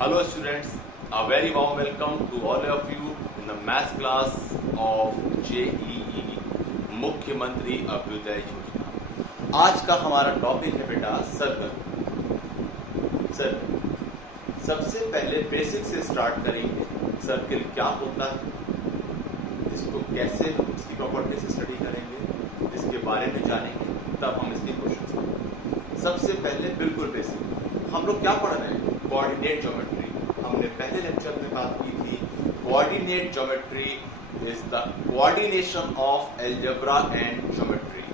Hello students, a very warm welcome to all of you in the math class of JEE मुख्यमंत्री अभ्युदय योजना। आज का हमारा topic है बेटा सर्कल। सबसे पहले बेसिक से स्टार्ट करेंगे। सर्कल क्या होता है, इसको कैसे इसकी प्रॉपर्टी से स्टडी करेंगे, इसके बारे में जानेंगे, तब हम इसके क्वेश्चन करेंगे। सबसे पहले बिल्कुल बेसिक हम लोग क्या पढ़ रहे हैं, कोऑर्डिनेट ज्योमेट्री। हमने पहले लेक्चर में बात की थी coordinate geometry is the coordination of algebra and geometry.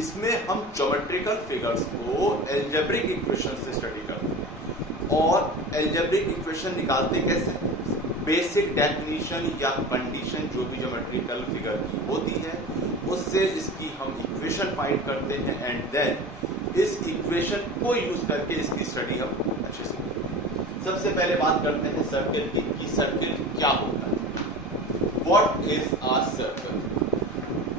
इसमें हम ज्योमेट्रिकल फिगर्स को अलजेब्रिक इक्वेशन से स्टडी करते हैं। और अलजेब्रिक इक्वेशन निकालते कैसे, बेसिक डेफिनेशन या कंडीशन जो भी ज्योमेट्रिकल फिगर की होती है उससे इसकी हम इक्वेशन फाइंड करते हैं एंड देन इस इक्वेशन को यूज करके इसकी स्टडी हम अच्छे से करते हैं। सबसे पहले बात करते हैं सर्कल की कि सर्कल क्या होता है। What is a circle?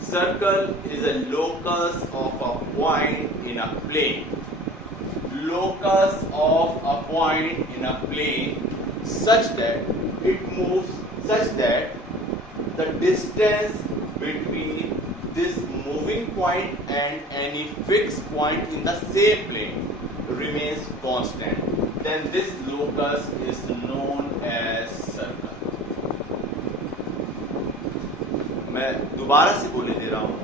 Circle is a locus of a point in a plane. Locus of a point in a plane such that it moves such that the distance between this moving point and any fixed point in the same plane remains constant, then this locus is known as circle. मैं दोबारा से बोले दे रहा हूं,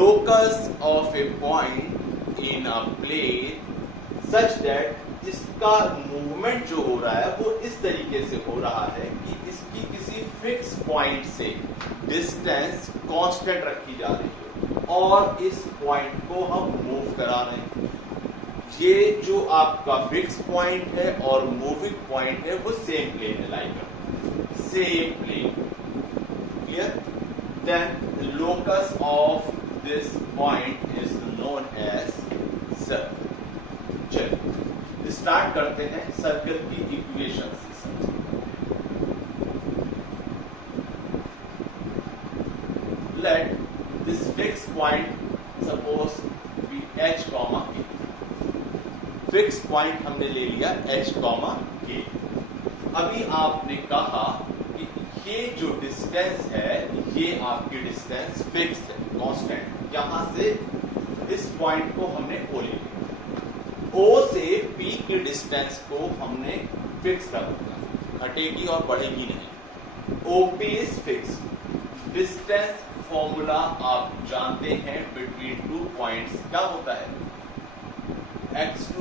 locus of a point in a plane such that इसका movement जो हो रहा है वो इस तरीके से हो रहा है कि इसकी किसी फिक्स पॉइंट से डिस्टेंस कांस्टेंट रखी जा रही है और इस पॉइंट को हम मूव करा रहे हैं। ये जो आपका फिक्स पॉइंट है और मूविंग पॉइंट है वो सेम प्लेन है, like same plane. Clear? Then locus of this point is known as circle. चलिए स्टार्ट करते हैं सर्कल की इक्वेशन से। Let this fix point suppose be h, k। Fix point हमने ले लिया h, k। अभी आपने कहा कि ये जो डिस्टेंस है ये आपकी डिस्टेंस फिक्स है, कांस्टेंट। यहां से इस पॉइंट को हमने O ले लिया। O से P की डिस्टेंस को हमने फिक्स कर दिया, घटेगी और बढ़ेगी नहीं। OP is fix. Distance formula आप जानते हैं बिटवीन टू पॉइंट्स क्या होता है, x2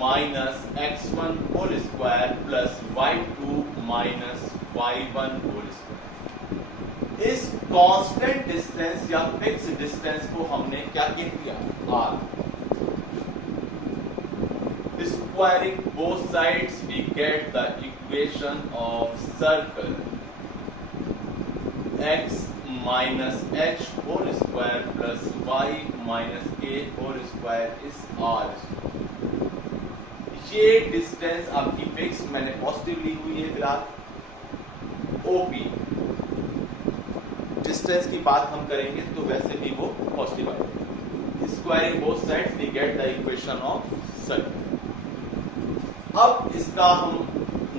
minus x1 whole square plus y2 minus y1 whole square. इस कांस्टेंट डिस्टेंस या फिक्स डिस्टेंस को हमने क्या कह दिया, r। Squaring both sides we get the equation of circle x minus h whole square plus y minus k whole square is r। ये distance आपकी fix मैंने पॉजिटिव ली हुई है फिलहाल। OP डिस्टेंस की बात हम करेंगे तो वैसे भी वो पॉजिटिव आएगी। Squaring both sides we get the equation of circle. अब इसका हम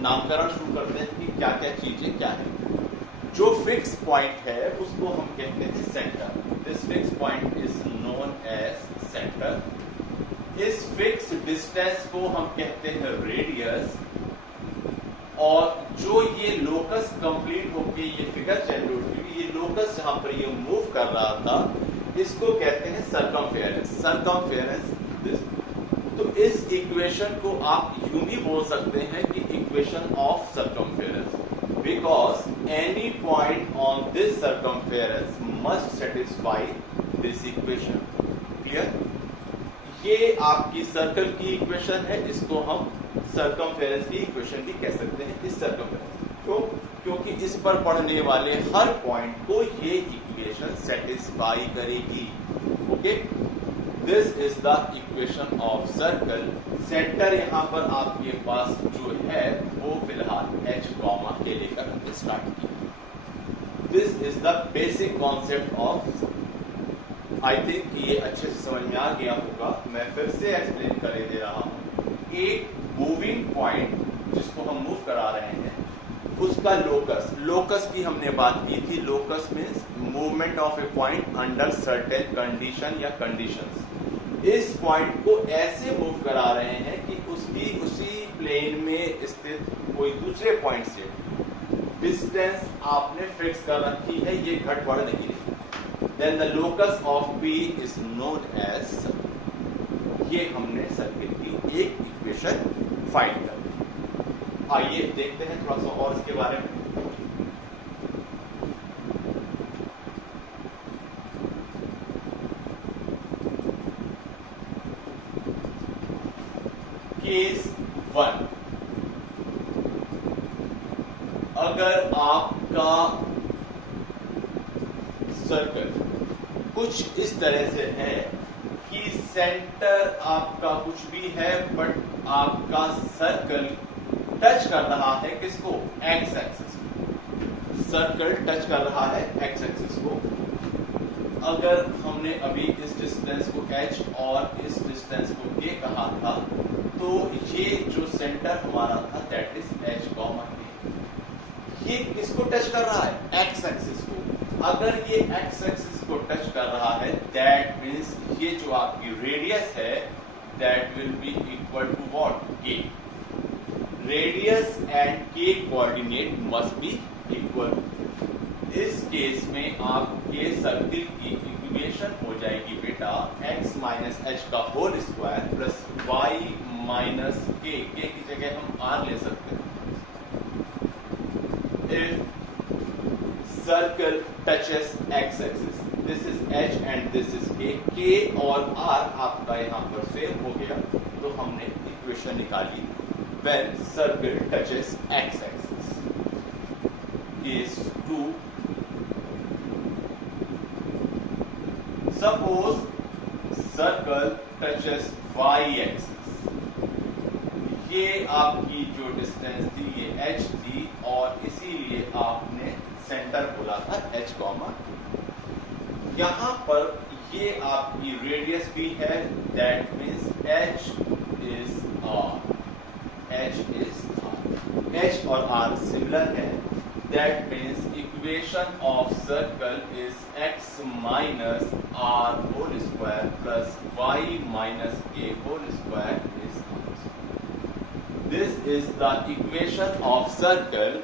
नामकरण शुरू करते हैं कि क्या क्या चीजें क्या है। जो फिक्स पॉइंट है उसको हम कहते हैं centre. This fix point is known as centre. इस फिक्स डिस्टेंस को हम कहते हैं रेडियस। और जो ये लोकस कंप्लीट होके ये फिगर जनरेट हुई, ये लोकस जहां पर ये मूव कर रहा था इसको कहते हैं सरकमफेरेंस। Circumference this. तो इस इक्वेशन को आप यूं भी बोल सकते हैं कि equation of circumference, because any point on this circumference must satisfy this equation. Clear? ये आपकी सर्कल की इक्वेशन है, इसको हम सरकमफेरेंस की इक्वेशन भी कह सकते हैं। इस सरकमफेरेंस तो क्योंकि इस पर पड़ने वाले हर पॉइंट को ये इक्वेशन सेटिस्फाई करेगी। Okay, this is the equation of circle. Centre यहां पर आपके पास जो है वो फिलहाल h, के लेकर हमने स्टार्ट किया। This is the basic concept of. I think ये अच्छे से समझ में आ गया होगा। मैं फिर से एक्सप्लेन कर दे रहा हूं। एक मूविंग पॉइंट जिसको हम मूव करा रहे हैं उसका लोकस की हमने बात की थी। Locus means movement of A point under certain condition या कंडीशंस। इस पॉइंट को ऐसे मूव करा रहे हैं कि उसकी उसी प्लेन में स्थित कोई दूसरे पॉइंट से डिस्टेंस आपने फिक्स कर रखी है, ये घट बढ़ नहीं रही। Then the locus of P is known as, ये हमने सर्किल की एक इक्वेशन फाइंड कर ली। आइए देखते हैं थोड़ा सा और इसके बारे में। केस 1, अगर आपका सर्कल कुछ इस तरह से है कि सेंटर आपका कुछ भी है बट आपका सर्कल टच कर रहा है किसको? एक्स एक्सिस को। सर्कल टच कर रहा है एक्स एक्सिस को। अगर हमने अभी इस डिस्टेंस को h और इस डिस्टेंस को k कहा था, तो ये जो सेंटर हमारा था that is h comma k। ये किसको टच कर रहा है? एक्स एक्सिस को। अगर ये एक्स एक्सिस को टच कर रहा है दैट मीन्स ये जो आपकी रेडियस है that will be equal to what? k। Radius and k coordinate must be equal. इस केस में आपके सर्किल की इक्वेशन हो जाएगी बेटा x माइनस एच का whole square plus y minus k की जगह हम r ले सकते हैं। If circle touches x axis, this is h and this is k और r आपका यहाँ पर सेम हो गया, तो हमने इक्वेशन निकाली when circle touches x axis। Case 2, suppose circle touches y axis। ये आपकी जो डिस्टेंस थी ये h थी और इसीलिए आपने सेंटर बोला था h कॉमा। यहां पर ये आपकी रेडियस भी है that means h is r। h और r सिमिलर है that means equation of circle is x minus r whole square plus y minus k whole square is r। This is the equation of circle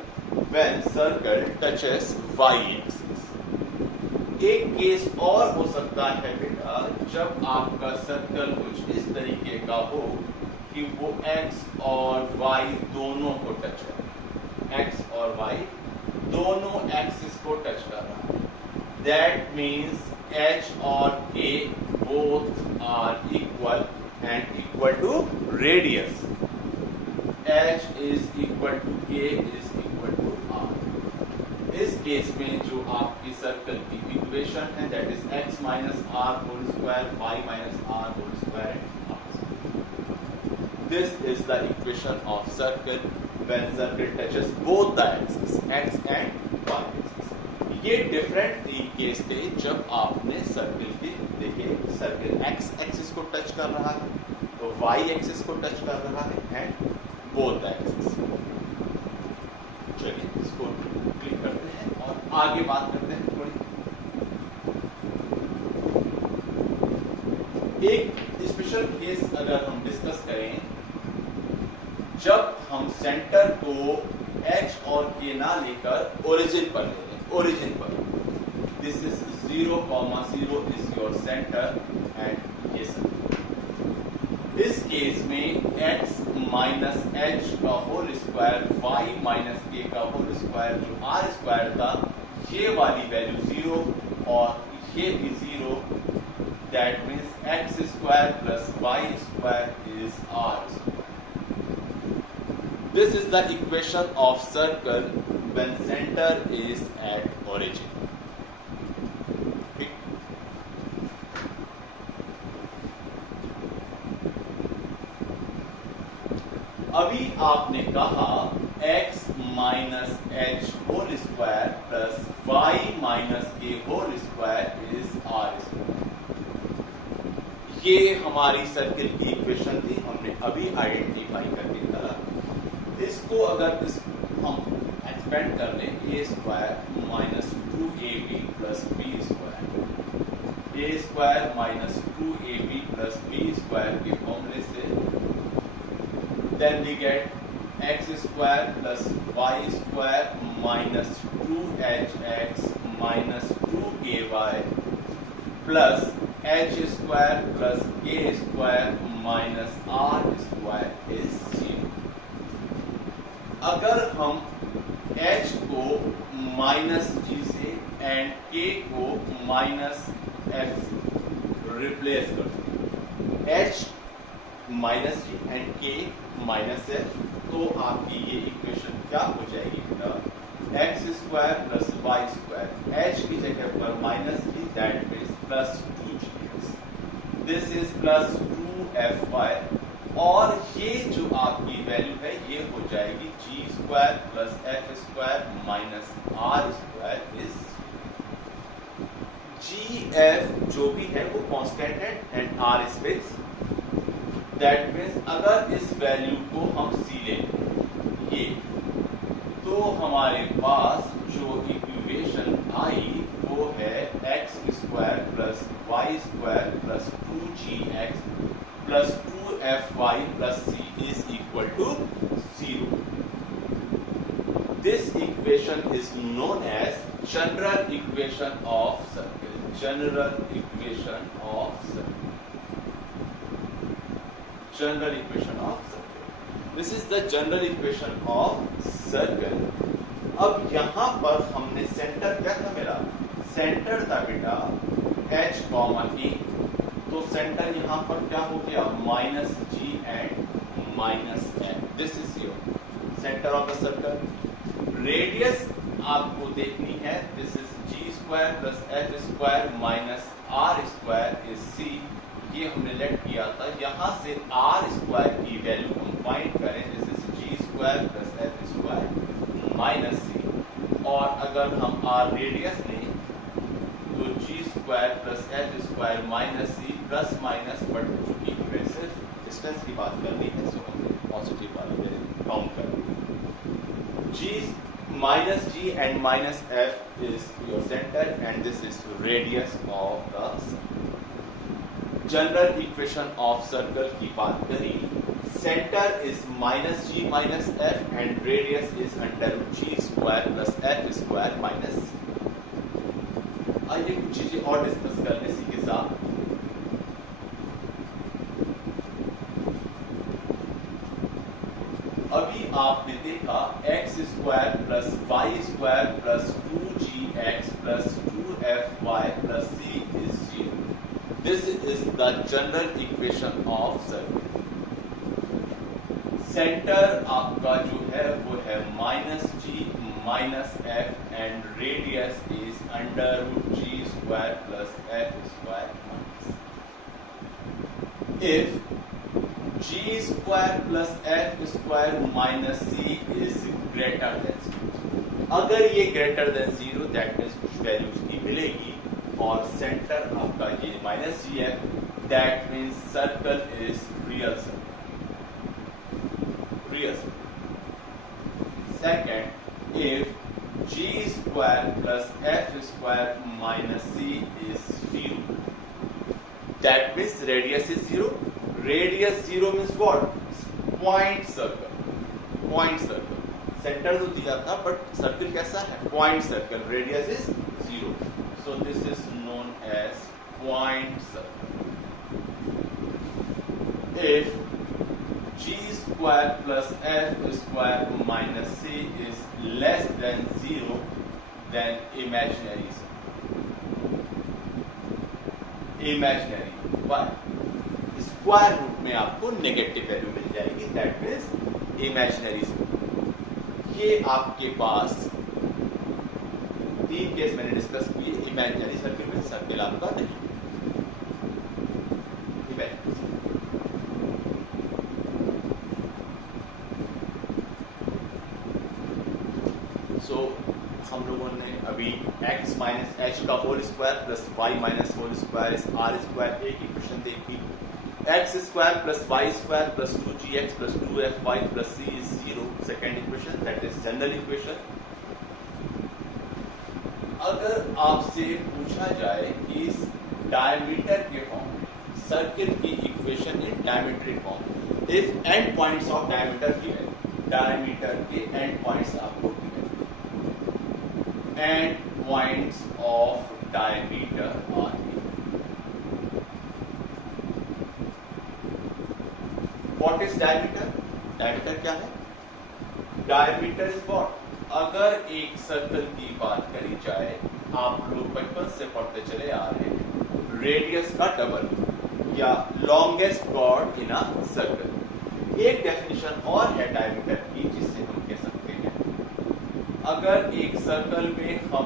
when circle touches y-axis। एक case और हो सकता है बेटा जब आपका circle कुछ इस तरीके का हो कि वो x और y दोनों को टच करे। x और y दोनों एक्सिस को टच कर रहा है। That means h और k both are equal and equal to radius। h is equal to k is equal to r। इस केस में जो आपकी सर्कल की इक्वेशन है that is x minus r whole square y minus r whole square r। This is the equation of circle when circle touches both the axis x and y axis. ये different 3 case थे जब आपने circle के देखे circle x axis को touch कर रहा है तो y एक्सिस को टच कर रहा है एंड बोथ एक्सिस। चलिए इसको क्लिक करते हैं और आगे बात करते हैं थोड़ी। एक स्पेशल केस अगर हम डिस्कस करें जब हम सेंटर को h और k ना लेकर ओरिजिन पर ले लें। ओरिजिन पर this is 0,0 is your centre and ये सर्कल। इस केस में x माइनस एच का whole square y minus K का होल स्क्वायर जो r स्क्वायर था ये वाली वैल्यू 0 और ये भी 0 that means x square plus y square is r square. This is the equation of circle when centre is at origin. अभी आपने कहा x minus H whole square plus y minus के whole square is r square. ये हमारी circle की equation थी, हमने अभी आइडेंटिफाई करके करा। इसको अगर हम एक्सपेंड कर लें a square minus 2ab plus b square, a square minus 2ab plus b square के फॉर्मूले से, then we get x square plus Y square minus 2hx minus 2ky plus h square plus k square minus r square is 0। अगर हम h को minus g से and k को minus f replace करते हैं, h minus g and k minus f, तो आपकी ये इक्वेशन क्या हो जाएगी बेटा, X square plus Y square, h की जगह पर minus g, that means plus 2gx, this is plus 2fy, और ये जो आपकी वैल्यू है ये हो जाएगी g square plus f square minus r square is g f जो भी है वो कांस्टेंट है and r is fix. That means अगर इस वैल्यू को हम सी लें ये, तो हमारे पास जो इक्वेशन आई वो है X square plus Y square plus 2gx plus 2fy plus c is equal to 0. This equation is known as general equation of circle. General equation of circle. General equation of circle. This is the general equation of circle. अब यहाँ पर हमने centre क्या था मेरा, centre था बेटा h comma e, तो सेंटर यहाँ पर क्या हो गया minus g and minus f, this is your centre of the circle. Radius आपको देखनी है, this is g square plus f square minus r square is c, ये हमने लेट किया था। यहाँ से आर स्क्वायर की वैल्यू हम फाइंड करें, this is g square plus f square minus c, और अगर हम आर रेडियस लें तो g square plus f square minus c plus minus, but चूंकि हमें सिर्फ डिस्टेंस की बात करनी है सो हम पॉजिटिव वाला काउंट करेंगे। G minus g and minus f is your centre and this is radius of the circle. General equation of circle की बात करें, centre is minus g minus f and radius is under g square plus f square minus c. आइए कुछ चीजें और discuss कर लें इसी के साथ। अभी आपने देखा x square plus Y square plus 2gx plus 2fy plus c is 0। This is the general equation of circle. Centre आपका जो है वो है minus g minus f and radius is under root g square plus f square minus. If g square plus f square minus c is greater than 0, अगर ये greater than 0 that means कुछ value उसकी मिलेगी, और centre आपका ये minus जी है, that means circle is real circle. Second, if g square plus f square minus c is 0, that means radius is 0. Radius 0 means what? Point circle. Point circle. Center तो दिया था, but circle कैसा है? Point circle. Radius is 0. So this is known as point circle. If g square plus f square minus c is less than 0, then imaginary circle. Imaginary. Why? Square root में आपको negative value मिल जाएगी, that means imaginary circle. ये आपके पास 3 case मैंने discuss किए। Imaginary circle में circle आपका नहीं, हम लोगों ने अभी x माइनस एच का whole square plus y minus whole square is r square एक इक्वेशन देखी। X square plus Y square plus 2gx plus 2fy plus c is 0, second equation, that is general equation. अगर आपसे पूछा जाए कि इस diameter के फॉर्म में सर्किल की equation in diametric form, if end points of diameter given, diameter के एंड पॉइंट्स आपको गिवन, end points of diameter are what is diameter? Diameter क्या है? Diameter is what? अगर एक सर्कल की बात करी जाए, आप लोग बचपन से पढ़ते चले आ रहे हैं, रेडियस का डबल या longest chord in a circle. एक डेफिनेशन और है डायमीटर की जिससे हम कह सकते हैं, अगर एक सर्कल में हम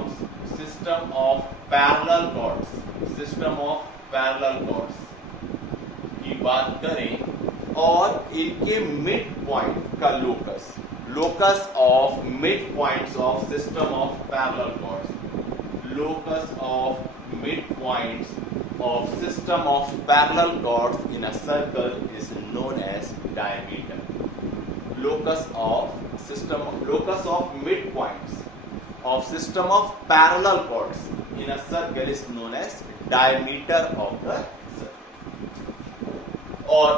system of parallel chords, system of parallel chords की बात करें और इनके मिड पॉइंट का locus, locus of midpoints of system of parallel chords, locus of midpoints of system of parallel chords in a circle is known as diameter. Locus of midpoints of system of parallel chords in a circle is known as diameter of the circle. और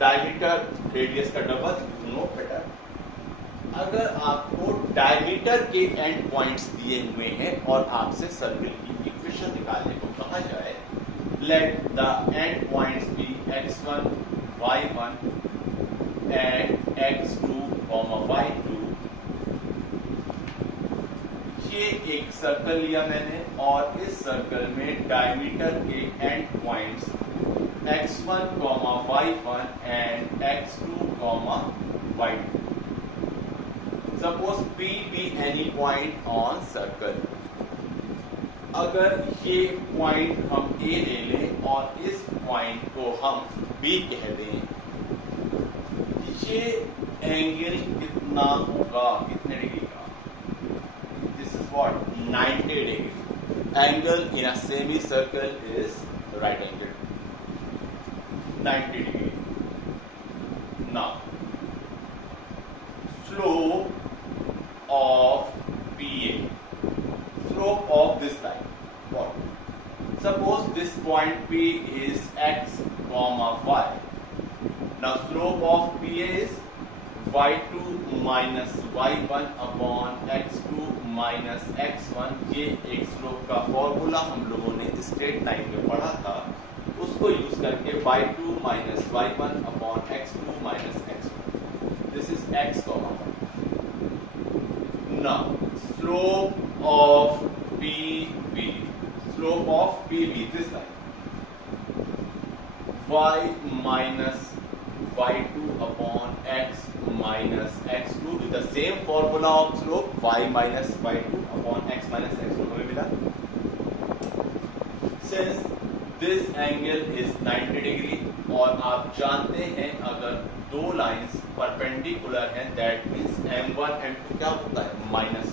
diameter radius का double, दोनों बेटा। अगर आपको diameter के end points दिए हुए हैं और आपसे सर्कल की इक्वेशन निकालने को कहा जाए, let the end points be x1, y1 and x2, y2। ये एक सर्कल लिया मैंने और इस सर्कल में डायमीटर के end points x1, y1 and x2, y2। Suppose P be any point on circle। अगर ये पॉइंट हम A ले लें और इस पॉइंट को हम B कह दें, ये एंगल कितना होगा, कितने डिग्री का? This is what? 90 degree. Angle in a semi circle is right angle, 90 degree. Now slope of PA, slope of this line, what? Suppose this point P is x, y. Now slope of PA is y2 minus y1 upon x2 minus x1। ये एक slope का formula हम लोगों ने straight line में पढ़ा था, उसको यूज करके y2 minus y1 upon x2 minus x1, this is x, y। Now slope of PB, slope of PB, this line, y minus y2 upon x minus x2 with the same formula of slope, y minus y2 upon x minus x2 हमें मिला। Since this angle is 90 degree और आप जानते हैं अगर दो lines perpendicular हैं, that means m1 m2 क्या होता है? -1।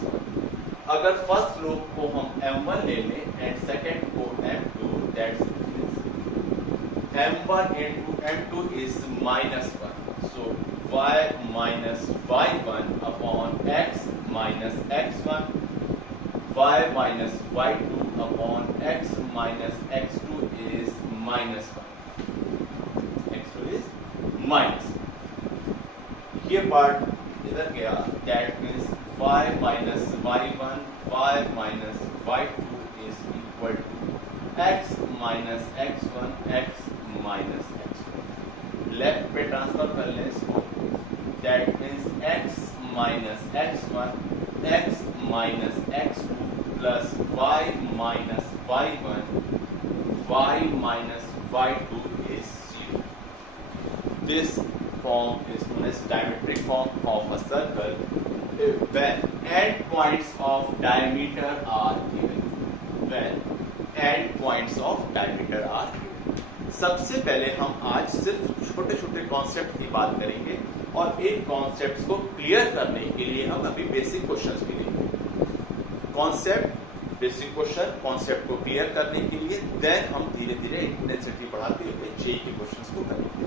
अगर फर्स्ट स्लोप को हम m1 ले लें एंड सेकंड को m2, that's m1 into m2 is -1। So y minus y1 upon x minus x1, y minus y2 upon x minus x2 is -1। x2 is -1। ये पार्ट इधर गया, that means y minus y1, y minus y2 is equal to x minus x1, x minus x2। Left पे transfer कर लें इसको, that means x minus x1, x minus x2 plus y minus y1, y minus y2 is 0। This form is known as diametric form of a circle when end points of diameter are given, when end points of diameter are given। सबसे पहले हम आज सिर्फ छोटे छोटे concept की बात करेंगे और इन कॉन्सेप्ट्स को क्लियर करने के लिए हम अभी बेसिक क्वेश्चंस भी लेंगे। कॉन्सेप्ट बेसिक क्वेश्चन कॉन्सेप्ट को क्लियर करने के लिए, देन हम धीरे धीरे इंटेंसिटी बढ़ाते हुए जेईई के क्वेश्चंस को करेंगे।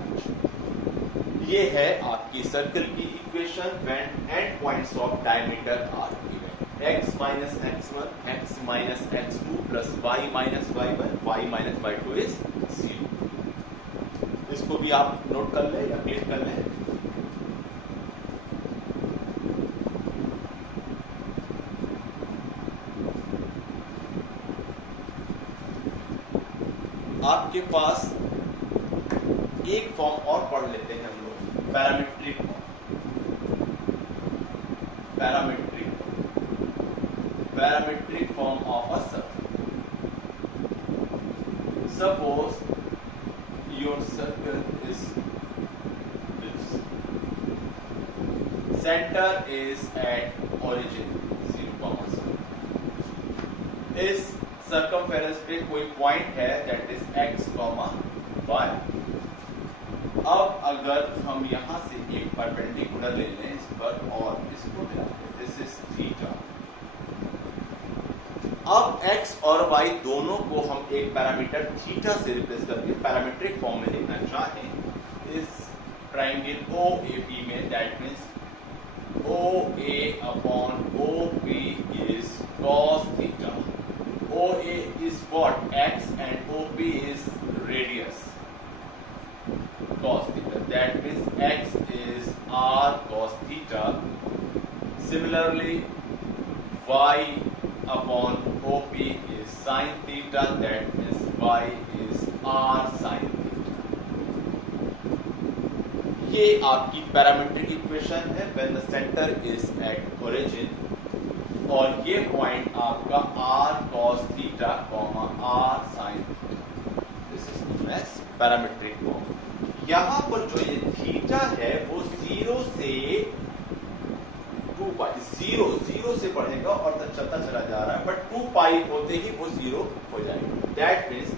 ये है आपकी सर्कल की equation when end points of diameter are given. x minus x1, x minus x2 plus y minus y1, y minus y2 is 0। इसको भी आप नोट कर लें या क्लिक कर लें। आपके पास एक फॉर्म और पढ़ लेते हैं हम लोग, parametric form. Parametric form of a circle. Suppose your circle is this, centre is at origin 0, इस सर्कमफेरेंस पे कोई पॉइंट है दैट इज x, y। अब अगर हम यहां से एक परपेंडिकुलर ले लें इस पर और इसको मिला दें, दिस इज थीटा। अब x और y दोनों को हम एक पैरामीटर थीटा से रिप्लेस करके पैरामीट्रिक फॉर्म में लिखना चाहें इस ट्राइंगल OAP में, that means OA upon OP is cos theta. OA is what? X and OP is radius cos theta. That means X is R cos theta. Similarly, Y upon OP is sin theta. That means Y is R sin theta. ये आपकी parametric equation है when the center is at origin, और ये point आपका r cos theta, r sin theta. This is known as parametric form. यहां पर जो ये थीटा है वो 0 से 2 पाई, 0 से बढ़ेगा और तक चलता चला जा रहा है, बट 2 पाई होते ही वो 0 हो जाएगा। That means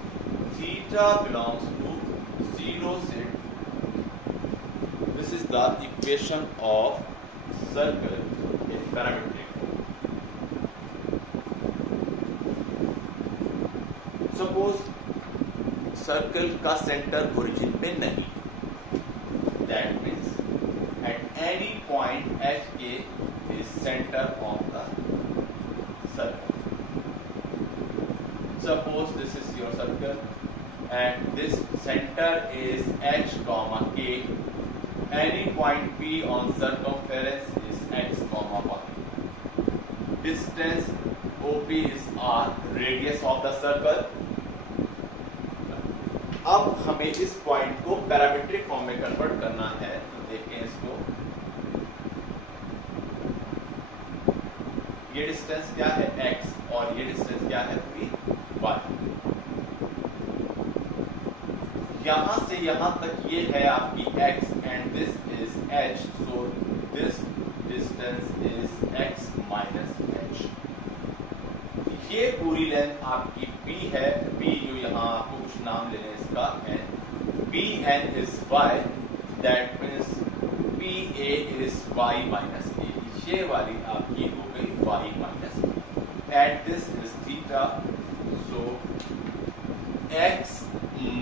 theta belongs to 0 से 2। This is the equation of circle in parametric. Suppose circle का सेंटर ओरिजिन पे नहीं, that means at any point h k is centre of the circle. Suppose this is your circle and this centre is h comma k, any point p on circumference is x comma y, distance OP is R, radius of the circle. अब हमें इस point को parametric form में convert करना है, तो देखें इसको। ये डिस्टेंस क्या है x और ये डिस्टेंस क्या है p, y। यहां से यहां तक ये है आपकी x and this is h, so this distance is x minus h। ये पूरी लेंथ आपकी p है, p जो यहाँ आपको कुछ नाम लेने इसका n, Pn is y, that means Pa is y minus a। ये वाली आपकी हो गई y minus a, and this is theta, so x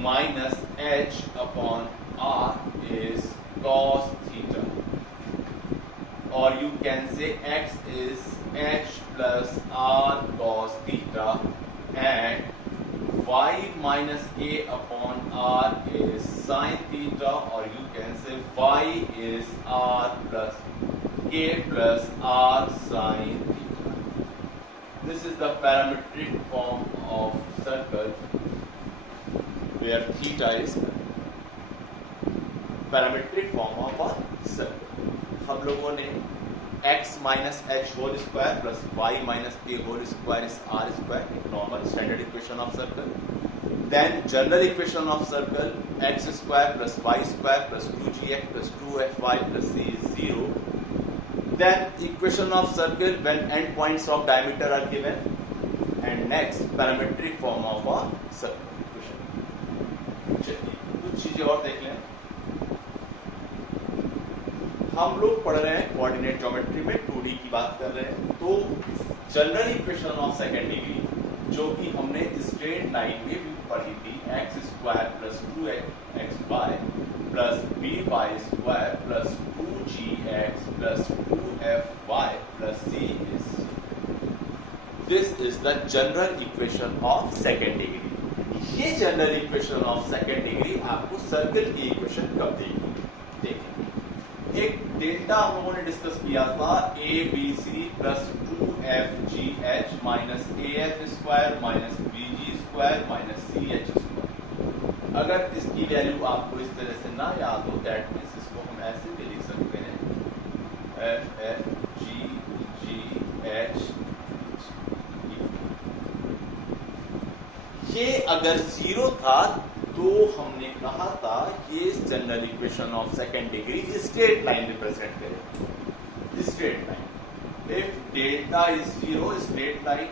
minus h upon r is cos theta, or you can say x is h plus r cos theta and y minus a upon r is sin theta, or you can say y is r plus k plus r sin theta. This is the parametric form of circle where theta is parametric form of a circle. हम लोगों ने x minus h whole square plus y minus a whole square is r square, normal standard equation of circle. Then general equation of circle, x square plus y square plus 2gx plus 2fy plus c is 0. Then equation of circle when end points of diameter are given, and next parametric form of a circle equation. चलिए कुछ चीजें और देख लें। हम लोग पढ़ रहे हैं कोऑर्डिनेट ज्योमेट्री में 2D की बात कर रहे हैं। तो general equation of second degree जो कि हमने स्ट्रेट लाइन में भी पढ़ी थी, x square plus 2xy plus by square plus 2gx plus 2fy plus c is this is the general equation of second degree. ये general equation of second degree आपको circle की इक्वेशन कब देगी? देखिए, एक डेल्टा हम लोगों ने डिस्कस किया था a b c plus 2fgh minus af square minus bg square minus ch square. अगर इसकी वैल्यू आपको इस तरह से ना याद हो, दैट मीन्स इसको हम ऐसे भी लिख सकते हैं f g h। ये अगर 0 था तो हमने कहा था ये general equation of second degree straight line represent करेगी, straight line. If delta is 0, straight line,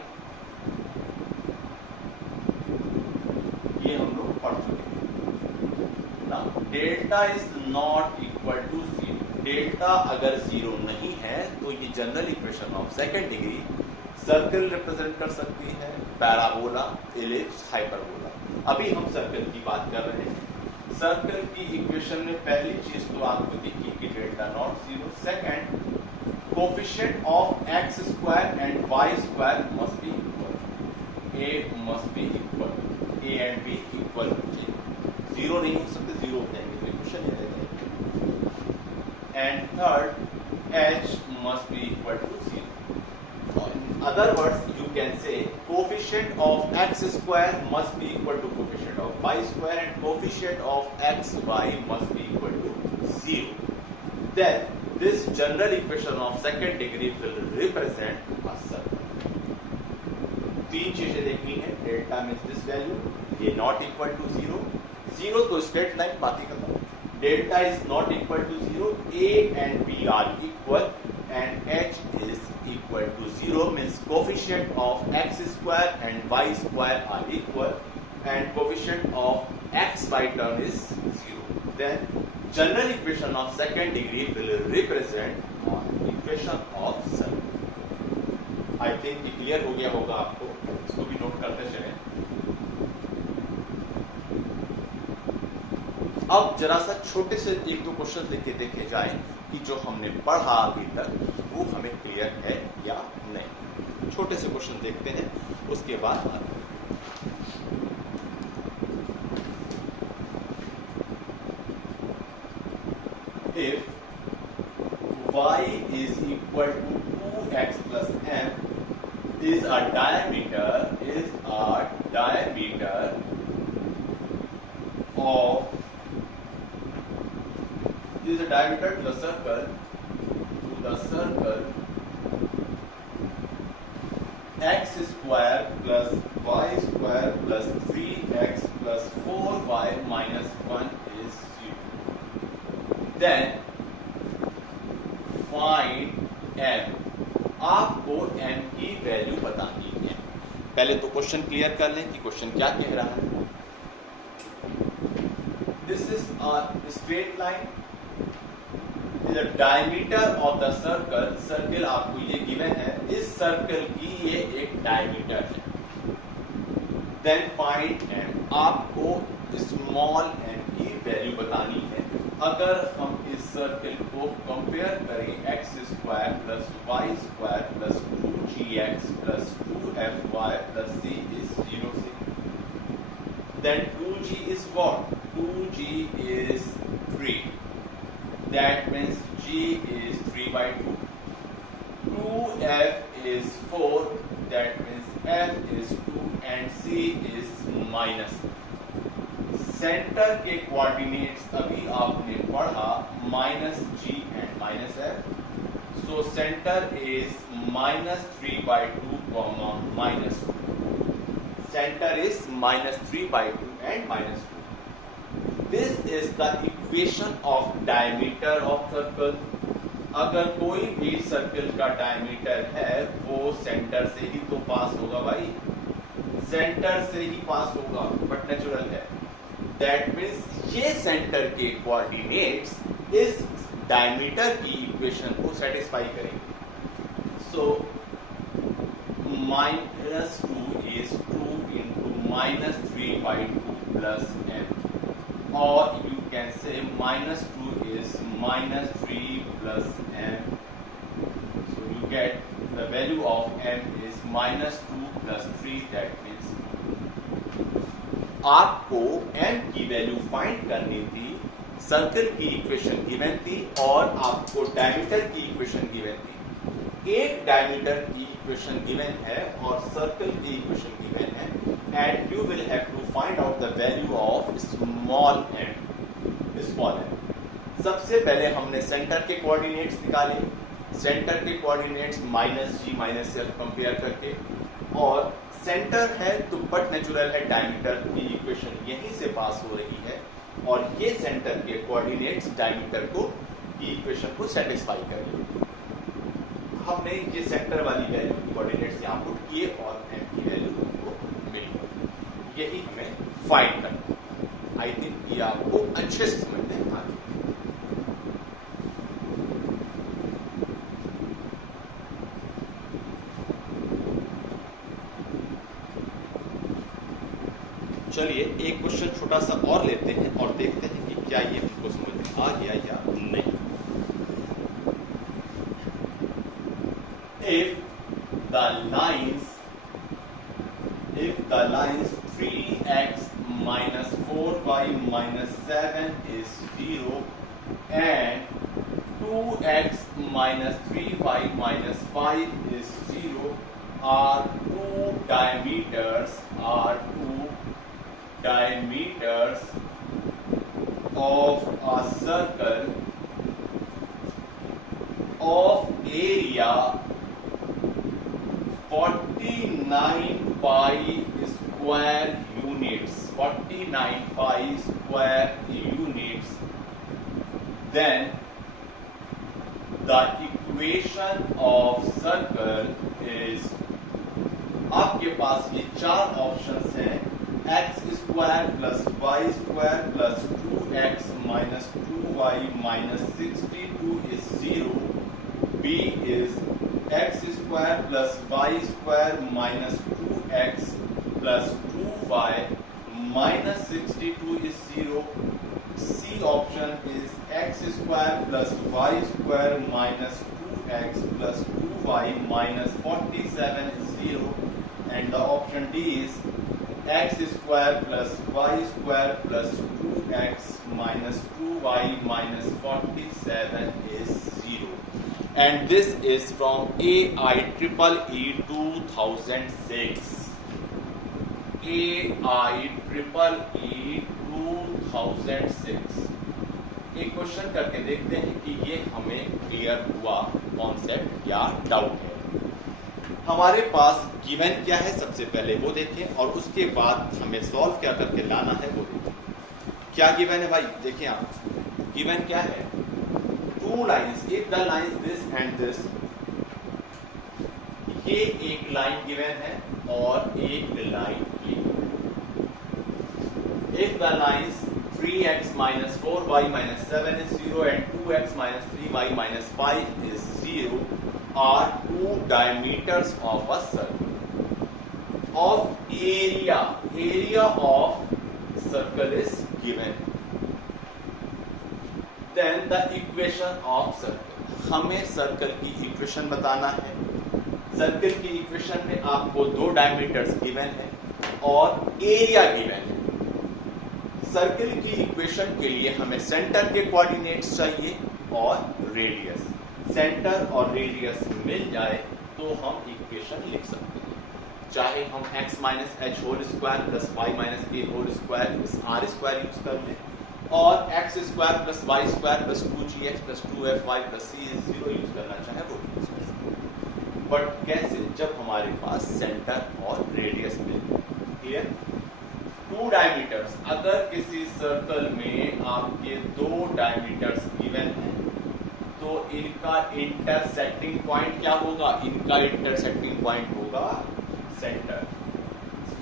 ये हम लोग पढ़ चुके हैं ना। Delta is not equal to 0, delta अगर 0 नहीं है तो ये general equation of second degree circle represent कर सकती है, पैराबोला, इलिप्स, हाइपरबोला। अभी हम सर्कल की बात कर रहे हैं। सर्कल की इक्वेशन में पहली चीज तो आपको दिखी कि delta not 0। Second, coefficient of x square and y square must be equal, a must be equal, a and b equal. 0 नहीं हो सकते, 0 हो जाएंगे, इक्वेशन ये रहेगा। And third, h must be equal to 0। In other words, you can say coefficient of x square must be equal to coefficient of y square and coefficient of x y must be equal to 0. Then this general equation of second degree will represent a circle. तीन चीजें देखनी है। Delta means this value, ये not equal to 0, 0 तो straight line, बात ही खत्म। Delta is not equal to 0, a and b are equal and h is equal to 0 means coefficient of x square and y square are equal and coefficient of x y term is 0. Then general equation of second degree will represent equation of circle. I think ये clear हो गया होगा आपको, इसको भी note करते चलें। अब जरा सा छोटे से एक दो क्वेश्चन लेके देखे जाएं कि जो हमने पढ़ा अभी तक वो हमें क्लियर है या नहीं। छोटे से क्वेश्चन देखते हैं, उसके बाद if y is equal to 2x plus m is a diameter to the circle x square plus y square plus 3x plus 4y minus 1 is 0. Then find m. आपको m की वैल्यू बतानी है। पहले तो क्वेश्चन क्लियर कर लें कि question क्या कह रहा है। This is a straight line, the diameter of the circle, circle आपको ये गिवन है, इस सर्कल की ये एक डायमीटर है। Then find m, आपको स्मॉल m की वैल्यू बतानी है। अगर हम इस सर्कल को कंपेयर करें x square plus y square plus 2gx plus 2fy plus c is 0 से, then 2g is what? 2g is 3. That means g is 3 by 2. 2f is 4. That means f is 2 and c is minus. Centre के coordinates अभी आपने पढ़ा minus g and minus f. So center is minus 3 by 2 comma minus 2. Center is minus 3 by 2 and minus 2. This is the equation of diameter of circle. अगर कोई भी circle का diameter है वो सेंटर से ही तो पास होगा भाई, सेंटर से ही पास होगा, बट नेचुरल है। दैट मीन्स ये सेंटर के कोऑर्डिनेट्स इस डायमीटर की इक्वेशन को सेटिस्फाई करेंगे. सो -2 is 2 into -3/2 plus m, or you can say -2 is -3 plus m. So you get the value of m is -2 plus 3. That means आपको m की value find करनी थी. सर्कल की इक्वेशन गिवन थी और आपको डायमीटर की इक्वेशन गिवन थी. एक डायमीटर की इक्वेशन गिवन है और सर्कल की इक्वेशन गिवन है, and you will have to find out the value of small m. सबसे पहले हमने सेंटर के कोऑर्डिनेट्स निकाले. सेंटर के कोऑर्डिनेट्स -g -f कंपेयर करके, और सेंटर है तो बट नेचुरल है डायमीटर की इक्वेशन यहीं से पास हो रही है, और ये सेंटर के कोऑर्डिनेट्स डायमीटर को की इक्वेशन को सेटिस्फाई करेंगे. हमने ये सेंटर वाली वैल्यू कोऑर्डिनेट्स यहाँ पुट किए और m की वैल्यू को मिली. यही हमें फाइंड करना. आई थिंक ये आपको अच्छे से समझ में आ गया. चलिए एक क्वेश्चन छोटा सा और लेते हैं और देखते हैं कि क्या ये आपको समझ में आ गया या नहीं. If the lines 3x minus 4y minus 7 is 0 and 2x minus 3y minus 5 is 0 are two diameters of a circle of area 49 pi square units, 49 pi square units, then the equation of circle is, आपके पास ये चार options हैं. x square plus y square plus 2x minus 2y minus 62 is 0. B is x square plus y square minus 2x plus 2y minus 62 is 0. C option is x square plus y square minus 2x plus 2y minus 47 is 0. And the option D is x square plus y square plus 2x minus 2y minus 47 is 0. And this is from AIEEE 2006. AIEEE 2006. एक question करके देखते हैं कि ये हमें clear हुआ concept या doubt है. हमारे पास गिवन क्या है सबसे पहले वो देखें, और उसके बाद हमें सॉल्व क्या करके लाना है वो देखें. क्या गिवन है भाई, देखिए आप. गिवन क्या है? Two lines, if the lines this and this, ये एक लाइन गिवन है और एक लाइन ये. If the lines 3x minus 4y minus 7 is 0 and 2x minus 3y minus 5 is 0 are two diameters of a circle of area of circle is given, then the equation of circle. हमें circle की equation बताना है. Circle की equation में आपको दो diameters given है और एरिया गिवन है. सर्कल की इक्वेशन के लिए हमें सेंटर के कोऑर्डिनेट्स चाहिए और रेडियस. सेंटर और रेडियस मिल जाए तो हम इक्वेशन लिख सकते हैं. चाहे हम x minus H whole square plus y minus a whole square r square use कर लें, और x square plus Y square plus 2gx plus 2fy plus c is 0 use करना चाहे वो यूज कर सकते हैं. बट कैसे? जब हमारे पास सेंटर और रेडियस मिले. क्लियर? टू डायमीटर्स, अगर किसी सर्कल में आपके दो डायमीटर्स गिवन हैं तो इनका इंटरसेक्टिंग पॉइंट क्या होगा? इनका इंटरसेक्टिंग पॉइंट होगा सेंटर.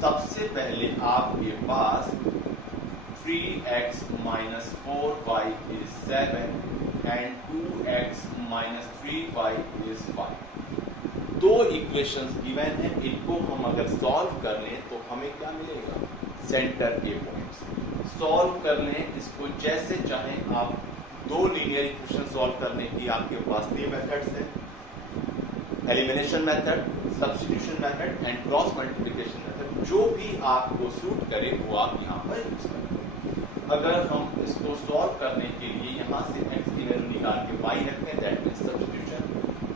सबसे पहले आपके पास 3x minus 4y is 7 and 2x minus 3y is 5। दो इक्वेशंस गिवन है, इनको हम अगर सॉल्व कर लें तो हमें क्या मिलेगा, सेंटर के पॉइंट्स। सॉल्व कर लें इसको जैसे चाहें आप। दो लीनियर इक्वेशन सॉल्व करने की आपके पास 3 मेथड्स हैं, elimination method, substitution method and cross multiplication method. जो भी आपको सूट करे वो आप यहाँ पर यूज करें। अगर हम इसको सॉल्व करने के लिए यहाँ से x की वैल्यू निकाल के y रखते हैं, that means substitution.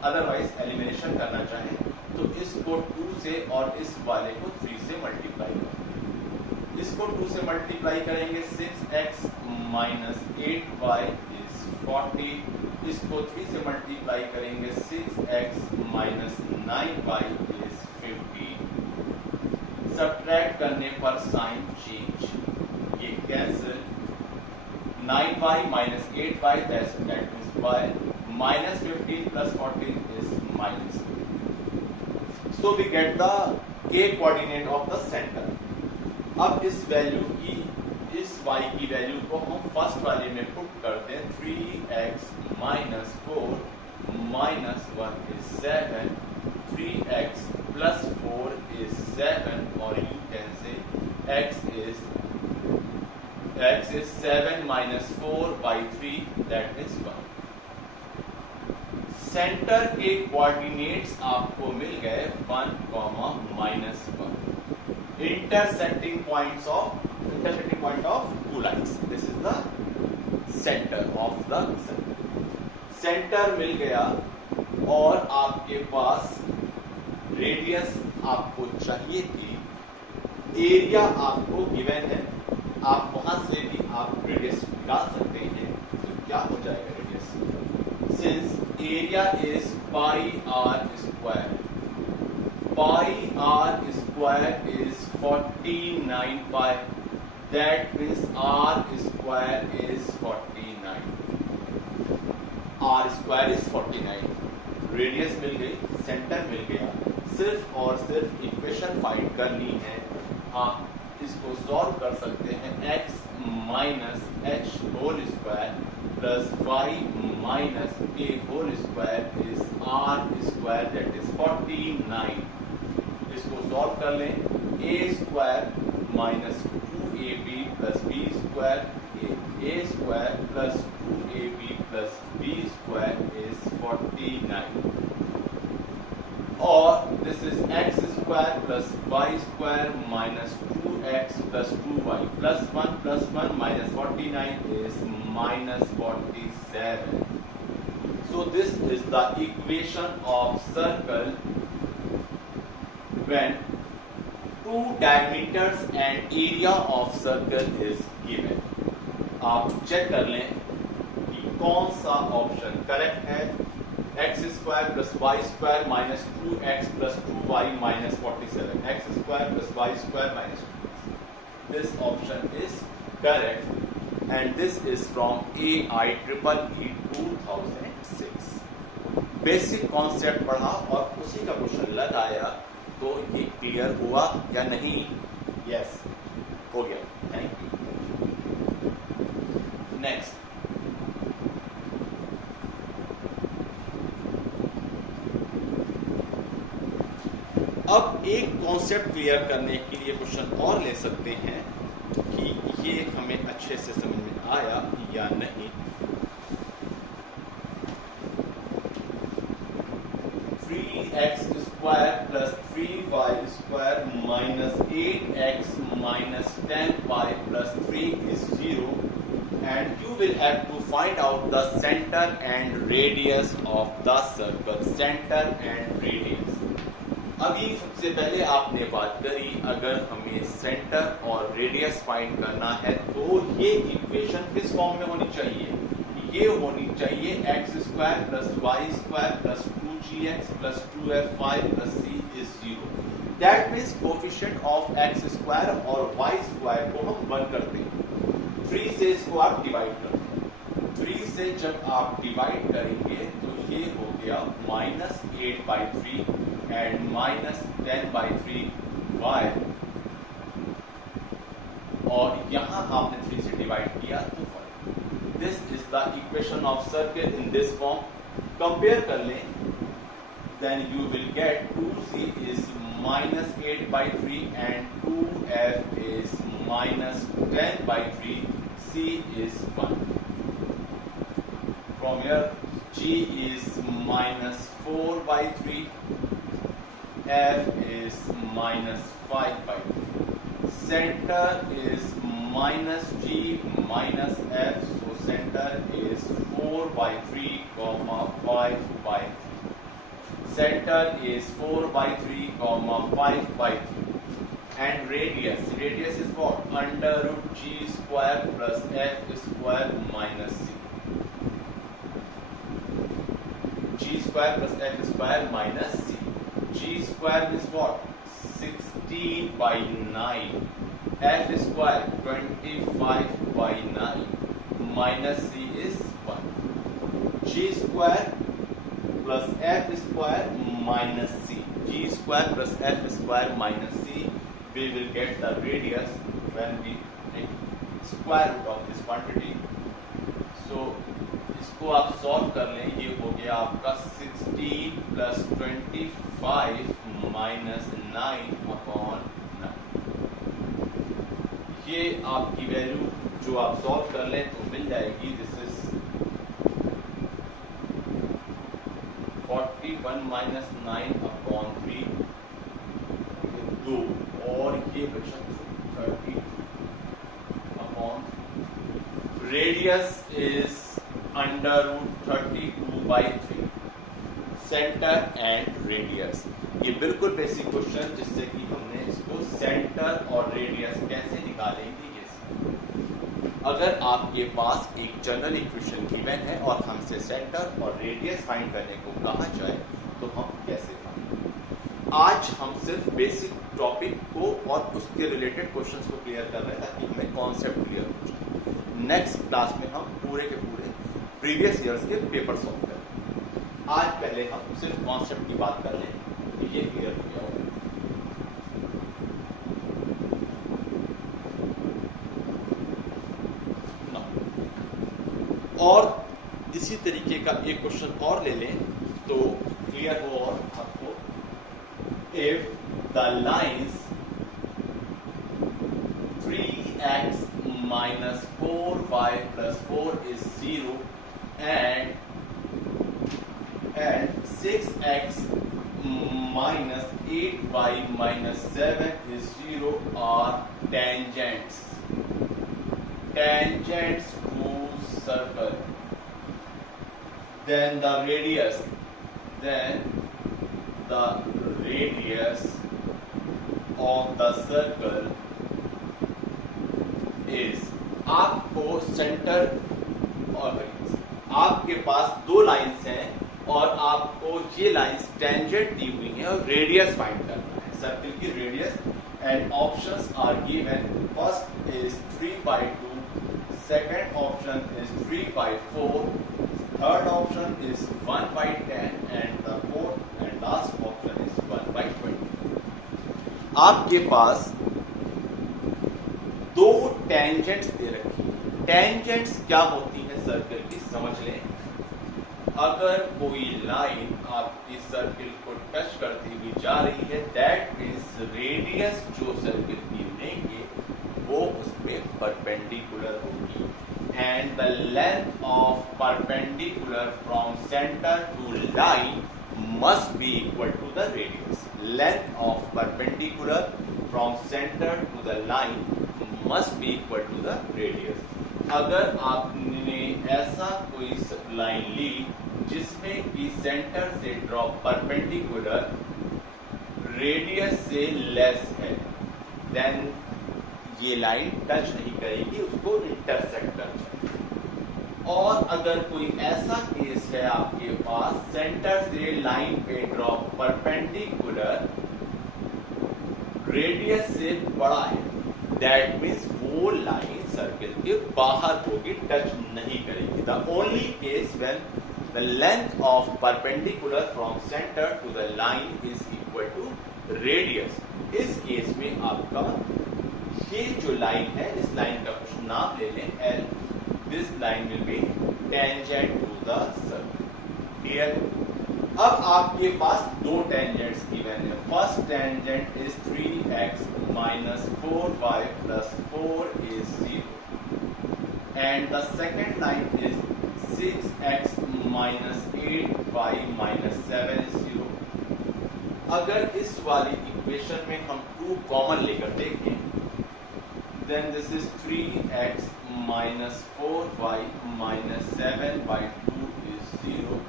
Otherwise elimination करना चाहें तो इसको 2 से और इस वाले को 3 से मल्टीप्लाई करेंगे। इसको 2 से मल्टीप्लाई करेंगे 6x माइनस 8y इज 40। इसको 3 से मल्टीप्लाई करेंगे 6x minus 9y is 50। Subtract करने पर साइन चेंज, ये cancel. 9y minus 8y that is y minus 15 plus 14 is minus 2। So we get the k coordinate of the center। अब इस value की, इस y की वैल्यू को हम फर्स्ट वाले में पुट करते हैं। 3x minus 4 minus 1 is 7, 3x plus 4 is 7, or you can say x is 7 minus 4 by 3, that is 1। Centre के कोऑर्डिनेट्स आपको मिल गए 1, -1। Intersecting point of two lines, this is the centre of the centre मिल गया। और आपके पास radius आपको चाहिए थी, एरिया आपको गिवन है, आप वहां से भी आप रेडियस निकाल सकते हैं। तो क्या हो जाएगा radius, since area is pi r square, pi r square is 49 पाई, that means r square is 49, r square is 49। Radius मिल गई, सेंटर मिल गया। सिर्फ और सिर्फ इक्वेशन फाइंड करनी है। आप इसको सॉल्व कर सकते हैं। x minus H whole square plus y minus a whole square is r square, that is 49। इसको सॉल्व कर लें। A square minus 2ab plus b square, a square plus 2ab plus b square is 49, और this is x square plus Y square minus 2x plus 2y plus 1 minus 49 is minus 47। So this is the equation of circle when 2 diameters and area of circle is given। आप check कर लें कि कौन सा option correct है। x square plus Y square minus 2x plus 2y minus 47, x square plus Y square minus 2। This option is correct and this is from AIEEE 2006। Basic concept पढ़ा और उसी का क्वेश्चन लगाया, तो ये क्लियर हुआ या नहीं? यस, हो गया। Thank you. नेक्स्ट, अब एक कॉन्सेप्ट क्लियर करने के लिए क्वेश्चन और ले सकते हैं कि ये हमें अच्छे से समझ में आया या नहीं। 3x square plus 3y square minus 8x minus 10y plus 3 is 0, and you will have to find out the center and radius of the circle, center and radius। अभी सबसे पहले आपने बात करी, अगर हमें सेंटर और रेडियस फाइंड करना है तो ये इक्वेशन किस फॉर्म में होनी चाहिए? ये होनी चाहिए x square plus Y square plus 2gx plus 2fy plus c is 0। That means coefficient of x square और y स्क्वायर को हम 1 करते हैं। 3 से इसको आप डिवाइड करते हैं। 3 से जब आप डिवाइड करेंगे तो ये हो गया -8/3 and minus 10/3y, और यहां आपने 3 से डिवाइड किया तो 5। This is the equation of circle in this form. Compare कर लें, then you will get 2c is minus 8 by 3 and 2f is minus 10 by 3. C is 1. From here, G is minus 4 by 3. F is minus 5 by 3. Center is minus G minus F. So center is 4 by 3 comma 5 by 3. Center is 4 by 3 comma 5 by 3. And radius is what? Under root G square plus F square minus C. G square plus F square minus C. G square is what? 16 by 9. F square 25 by 9 minus C is 1. G square plus F square minus C. G square plus F square minus C. We will get the radius when we take square root of this quantity. So इसको आप solve कर लें. ये हो गया आपका 16 plus 25 minus 9 upon 9. ये आपकी वैल्यू जो आप सॉल्व कर लें तो मिल जाएगी. दिस इज 41 minus 9 upon 3 2 और ये बचा 30 upon. Radius is under root 32 by 3. Center and radius. ये बिल्कुल बेसिक क्वेश्चन जिससे कि हमने इसको सेंटर और रेडियस कैसे निकालेंगे. ये अगर आपके पास एक जनरल इक्वेशन गिवन है और हमसे सेंटर और रेडियस फाइंड करने को कहा जाए तो हम कैसे फाइंड. आज हम सिर्फ बेसिक टॉपिक को और उसके रिलेटेड क्वेश्चंस को क्लियर कर रहे हैं ताकि हमें कॉन्सेप्ट क्लियर हो जाए. नेक्स्ट क्लास में हम पूरे के पूरे प्रीवियस ईयर्स के पेपर सॉल्व करें. आज पहले हम सिर्फ कॉन्सेप्ट की बात कर लें कि ये क्लियर हो गया होगा. और इसी तरीके का एक क्वेश्चन और ले लें तो क्लियर हो और आपको. If the lines 3x minus 4y plus 4 is 0 and 6x minus 8y minus 7 is 0 are tangents to circle. Then the radius of the circle is. आपको सेंटर और आपके पास दो लाइंस हैं और आपको ये लाइंस टेंजेंट दी हुई हैं और रेडियस फाइंड करना है सर्किल की radius. And options are given. First is 3 by 2, second option is 3 by 4, third option is 1 by 10 and the fourth and last option is 1 by 20. आपके पास दो टेंजेंट्स दे रखी हैं. टेंजेंट्स क्या होती है सर्किल की समझ लें. अगर कोई लाइन आपकी सर्किल को टच करती हुई जा रही है दैट मीन्स रेडियस जो सर्किल की लेंगे वो उसमें परपेंडिकुलर होगी. And the length of perpendicular from centre to line must be equal to the radius. Length of perpendicular from center to the line must be equal to the radius. अगर आपने ऐसा कोई line ली जिसमें कि centre से drop perpendicular radius से less है then ये लाइन टच नहीं करेगी, उसको इंटरसेक्ट कर जाएगी. और अगर कोई ऐसा केस है आपके पास सेंटर से लाइन पे ड्रॉप परपेंडिकुलर रेडियस से बड़ा है दैट मीन्स वो लाइन सर्किल के बाहर होगी, टच नहीं करेगी. The only case when the length of perpendicular from centre to the line is equal to radius. इस केस में आपका ये जो लाइन है इस लाइन का कुछ नाम ले लें L. this line will be tangent to the circle. Clear? अब आपके पास दो टेंजेंट्स गिवन है. First tangent is 3x minus 4y plus 4 is 0 and the second line is 6x minus 8y minus 7 is 0. अगर इस वाली इक्वेशन में हम 2 common लेकर देखें, then this is 3x minus 4y minus 7 by 2 is 0,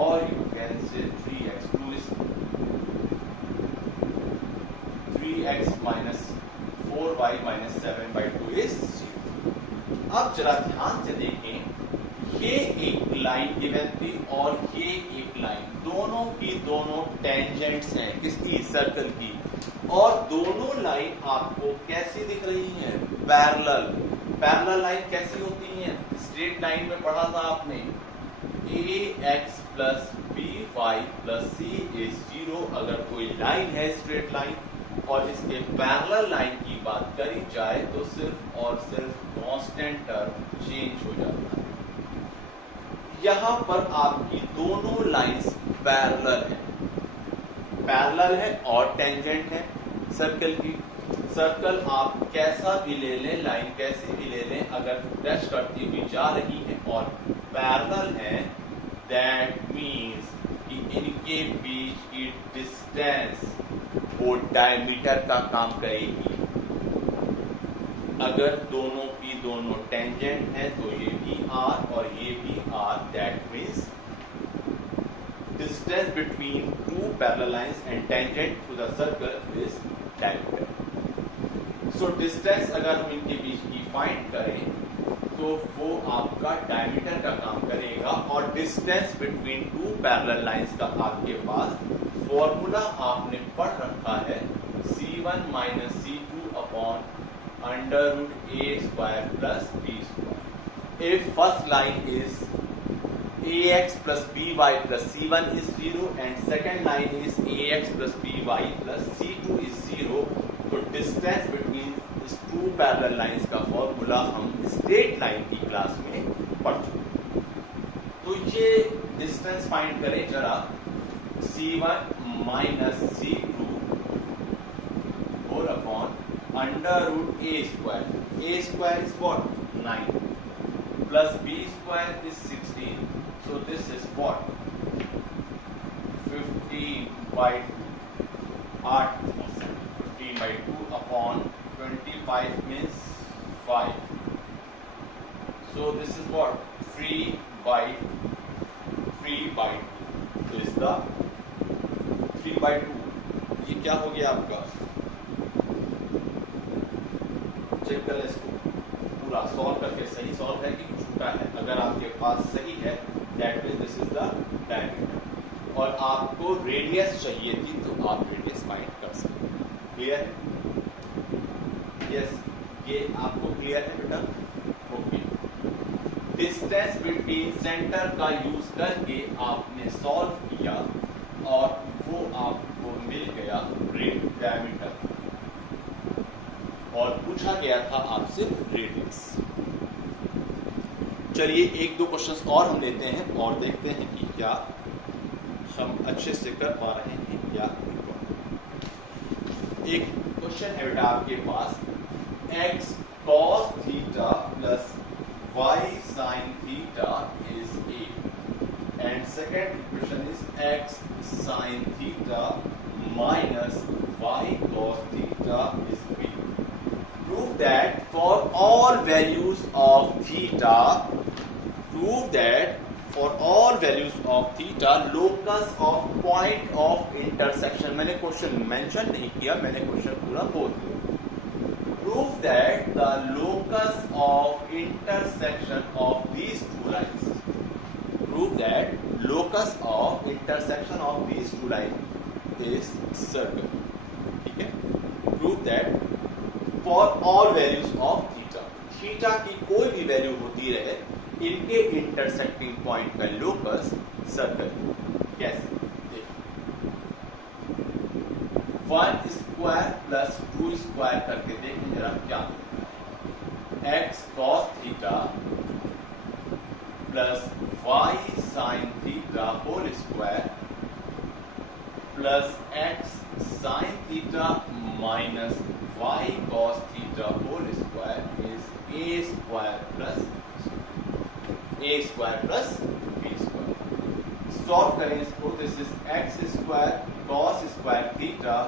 or you can say 3x. 2 is 3x minus 4y minus 7 by 2 is 0. अब जरा ध्यान से देखें, ये एक लाइन गिवन थी और ये एक लाइन, दोनों की दोनों टेंजेंट्स हैं किसकी? सर्कल की. और दोनों लाइन आपको कैसी दिख रही हैं? पैरेलल. पैरेलल लाइन कैसी होती हैं? स्ट्रेट लाइन में पढ़ा था आपने, ax plus by plus c is 0. अगर कोई लाइन है स्ट्रेट लाइन और इसके पैरेलल लाइन की बात करी जाए तो सिर्फ और सिर्फ कांस्टेंट टर्म चेंज हो जाता है. यहां पर आपकी दोनों लाइंस पैरेलल है और टेंजेंट है सर्कल की. सर्कल आप कैसा भी ले लें, लाइन कैसी भी ले लें, अगर टच करती हुई जा रही है और पैरेलल है, दैट मीन्स कि इनके बीच की डिस्टेंस वो डायमीटर का काम करेगी. अगर दोनों की दोनों टेंजेंट है तो ये भी r और ये भी r, that means distance between two parallel lines and tangent to the circle is diameter. So distance अगर हम इनके बीच की फाइंड करें तो वो आपका डायमीटर का काम करेगा. और distance between two parallel lines का आपके पास फॉर्मूला आपने पढ़ रखा है, c1 minus c2 upon under root a square plus b square. If first line is ax plus by plus c1 is 0 and second line is ax plus by plus c2 is 0, तो distance between इस to parallel lines का formula हम straight line की class में पढ़ चुके. तो ये डिस्टेंस फाइंड करें जरा. c1 minus c2 whole upon under root a square. A square is what? 9 plus b square is 16. So this is what? 15 by 8 15 by 2 upon 25 means 5. So this is what? 3 by 2. So is the 3 by 2. ये क्या हो गया आपका? Check कर लें इसको पूरा solve करके, सही सॉल्व है कि झूठा है. अगर आपके पास सही है, that means this is the diameter. और आपको रेडियस चाहिए थी तो आप रेडियस फाइंड कर सकते हैं. क्लियर है? यस, ये आपको क्लियर है बेटा? ओके. डिस्टेंस बिटवीन सेंटर का यूज करके आपने सॉल्व किया और वो आपको मिल गया डायमीटर और पूछा गया था आपसे रेडियस. चलिए एक दो क्वेश्चंस और हम लेते हैं और देखते हैं कि क्या हम अच्छे से कर पा रहे हैं या नहीं. एक क्वेश्चन है बेटा आपके पास, x cos theta plus y sin theta is a and second equation is x sin theta minus y cos theta is b. Prove that for all values of theta, locus of point of intersection. मैंने question mention नहीं किया, मैंने question पूरा बोल दिया. Prove that the locus of intersection of these two lines. Prove that locus of intersection of these two lines is circle. ठीक है? Prove that for all values of theta. Theta की कोई भी वैल्यू होती रहे, इनके इंटरसेक्टिंग पॉइंट का locus circle. कैसे? देखिए, 1 स्क्वायर प्लस 2 स्क्वायर करके देखें जरा क्या होता है. x cos theta plus y sine theta whole square plus x sine theta minus y cos theta whole square is a square plus b square. Solve करें इसको, this is x square cos square theta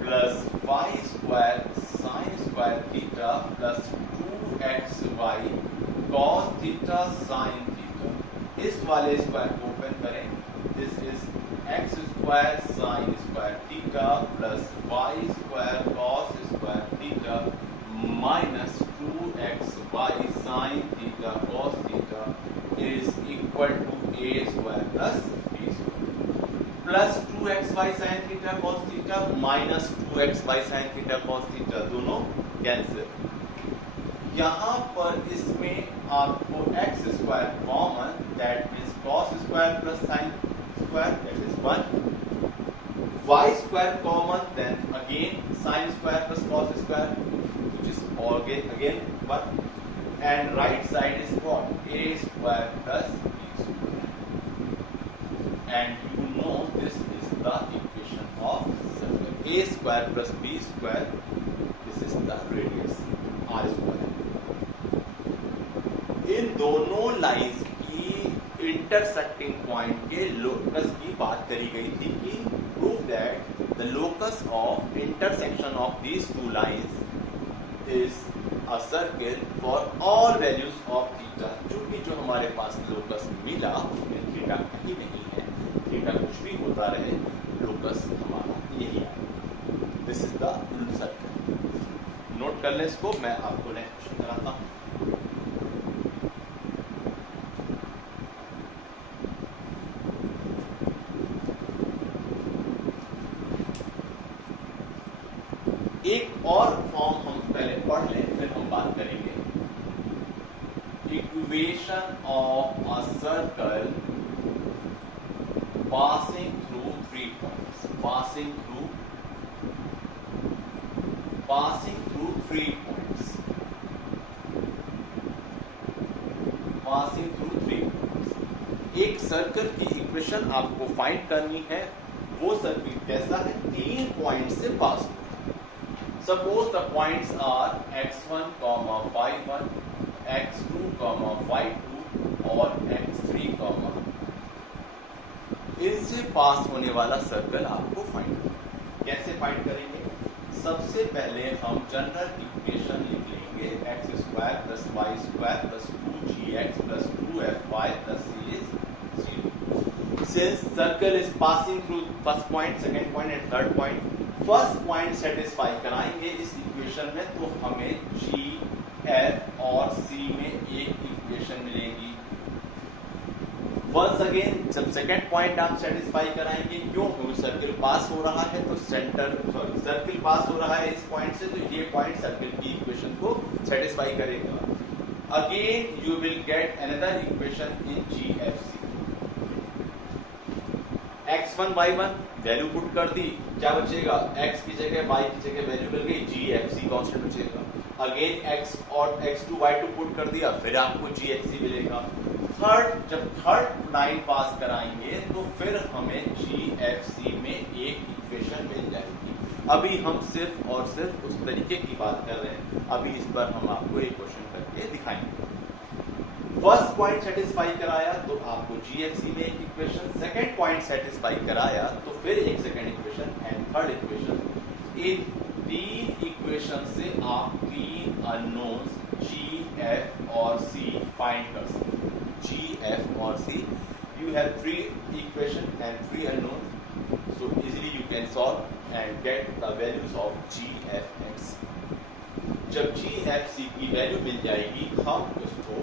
plus Y square sine square theta plus 2xy cos theta sine theta. इस वाले square को open करें, this is x square sine square theta plus Y square cos square theta minus 2xy sine theta cos theta is equal to a square plus b square plus 2xy sine theta cos theta minus 2xy sine theta cos theta, दोनों cancel. यहां पर इसमें आपको x square common, that means cos square plus sine square, that is 1। Y square common, then again sine square plus cos square, which is again 1, and right side is what? A square plus B square, and you know this is the equation of circle. A square plus B square, this is the radius R square. इन दोनों lines की intersecting point के locus की बात करी गई थी कि prove that the locus of intersection of these two lines is a circle for all values of theta. चूंकि जो हमारे पास लोकस मिला उसमें थीटा कहीं नहीं है, थीटा कुछ भी होता रहे, लोकस हमारा यही है। This is the circle. Note कर ले इसको, मैं आपको नेक्स्ट क्वेश्चन कराता हूं। एक और फॉर्म हम पहले पढ़ लें, फिर हम बात करेंगे। Equation of a circle passing through 3 points, passing through 3 points, passing through 3 points. एक सर्कल की इक्वेशन आपको फाइंड करनी है, वो सर्कल कैसा है? 3 पॉइंट से पास हो। Suppose the points are x1, y1, x2, y2 और x3, इनसे पास होने वाला सर्कल आपको फाइंड करना। कैसे फाइंड करेंगे? सबसे पहले हम जनरल इक्वेशन लिख लेंगे, x square plus Y square plus 2gx plus 2fy plus c is 0। Since circle is passing through first point, second point and third point, first point satisfy कराएंगे इस इक्वेशन में, तो हमें जी, एफ और सी में एक इक्वेशन मिलेगी। वंस अगेन जब सेकेंड पॉइंट आप सेटिस्फाई कराएंगे, क्यों? क्योंकि सर्किल पास हो रहा है, तो सर्किल पास हो रहा है इस पॉइंट से, तो ये पॉइंट सर्किल की इक्वेशन को सेटिस्फाई करेगा। Again you will get another equation in g f c. x1 y1 value put कर दी, क्या बचेगा? x की जगह y की जगह वैल्यू मिल गई, जी एफ सी कॉन्स्टेंट बचेगा। अगेन x और x2 y2 पुट कर दिया, फिर आपको जी एफ सी मिलेगा। जब थर्ड लाइन पास कराएंगे तो फिर हमें जी एफ सी में एक इक्वेशन मिल जाएगी। अभी हम सिर्फ और सिर्फ उस तरीके की बात कर रहे हैं, अभी इस पर हम आपको एक क्वेश्चन करके दिखाएंगे। फर्स्ट पॉइंट सेटिस्फाई कराया तो आपको जीएफसी में एक इक्वेशन, सेकंड पॉइंट सेटिस्फाई कराया तो फिर एक second equation and third equation. In 3 equation से आप 3 अननोन्स जी, एफ और सी फाइंड कर सकते हैं। जी, एफ और सी, you have 3 equation and 3 unknown, so easily you can solve and get the values of g, f and c। जब g, f, c की value मिल जाएगी, हम उसको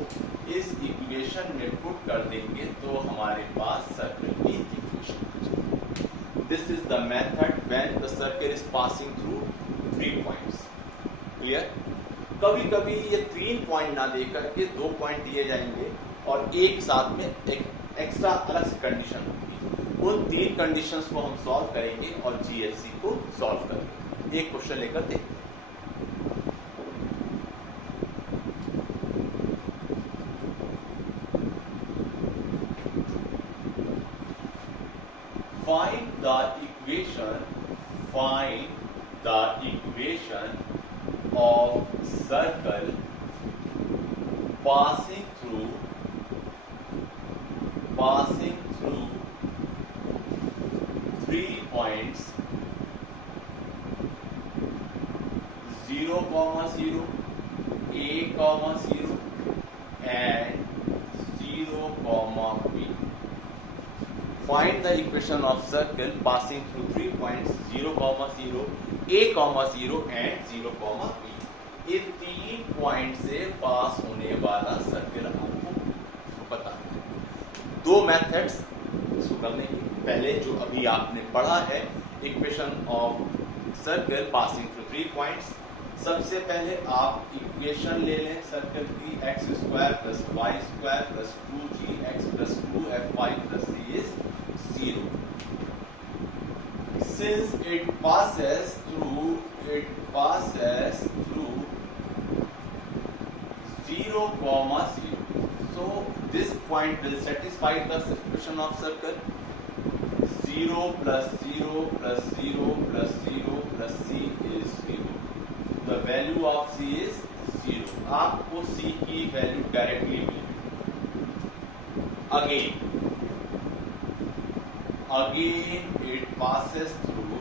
इस इक्वेशन में पुट कर देंगे तो हमारे पास सर्कल की इक्वेशन हो जाएगी। This is the method when the circle is passing through 3 points. Clear? कभी कभी ये 3 पॉइंट ना देकर के 2 पॉइंट दिए जाएंगे और एक साथ में एक एक्स्ट्रा अलग से कंडीशन होगी। उन 3 कंडीशंस को हम सॉल्व करेंगे और जीएफसी को सॉल्व करेंगे। एक क्वेश्चन लेकर देखते हैं। find the equation of circle passing through 3 points 0, 0, a, 0 and 0, b. Find the equation of circle passing through 3 points 0, 0, a, 0 and 0, b. ये 3 पॉइंट से पास होने वाला सर्कल आपको बताना है। 2 मेथड्स इसको करने की। पहले जो अभी आपने पढ़ा है equation of circle passing through 3 points. सबसे पहले आप इक्वेशन ले लें सर्कल की x² + y² + 2gx + 2fy + c is 0. Since it passes through 0, 0, so this point will satisfy the equation of circle 0 + 0 + 0 + 0 + c is 0. The value of c is 0. आपको c की value directly मिलेगी। Again it passes through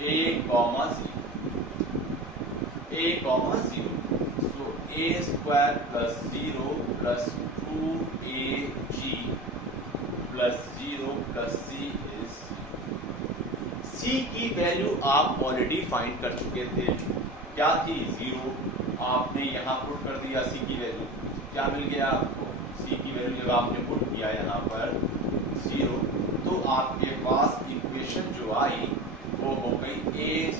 a, 0, a, 0. So a² + 0 + 2ac + 0 + c is c की value आप already find कर चुके थे। क्या थी? 0। आपने यहाँ पुट कर दिया c की वैल्यू, क्या मिल गया आपको? c की वैल्यू जब आपने पुट किया यहाँ पर 0, तो आपके पास इक्वेशन जो आई वो हो गई a²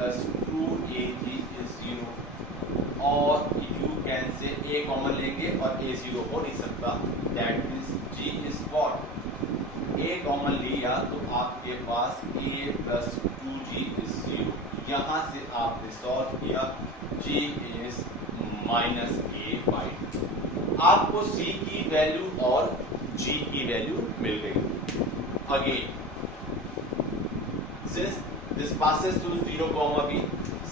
+ 2ac is 0। और यू कैन से a कॉमन लेंगे और a 0 हो नहीं सकता, that means g is what? a common लिया तो आपके पास a + 2g is 0। यहाँ से आपने सॉल्व किया, g is -a/2। आपको c की वैल्यू और g की वैल्यू मिल गई। Again since this passes through 0, b,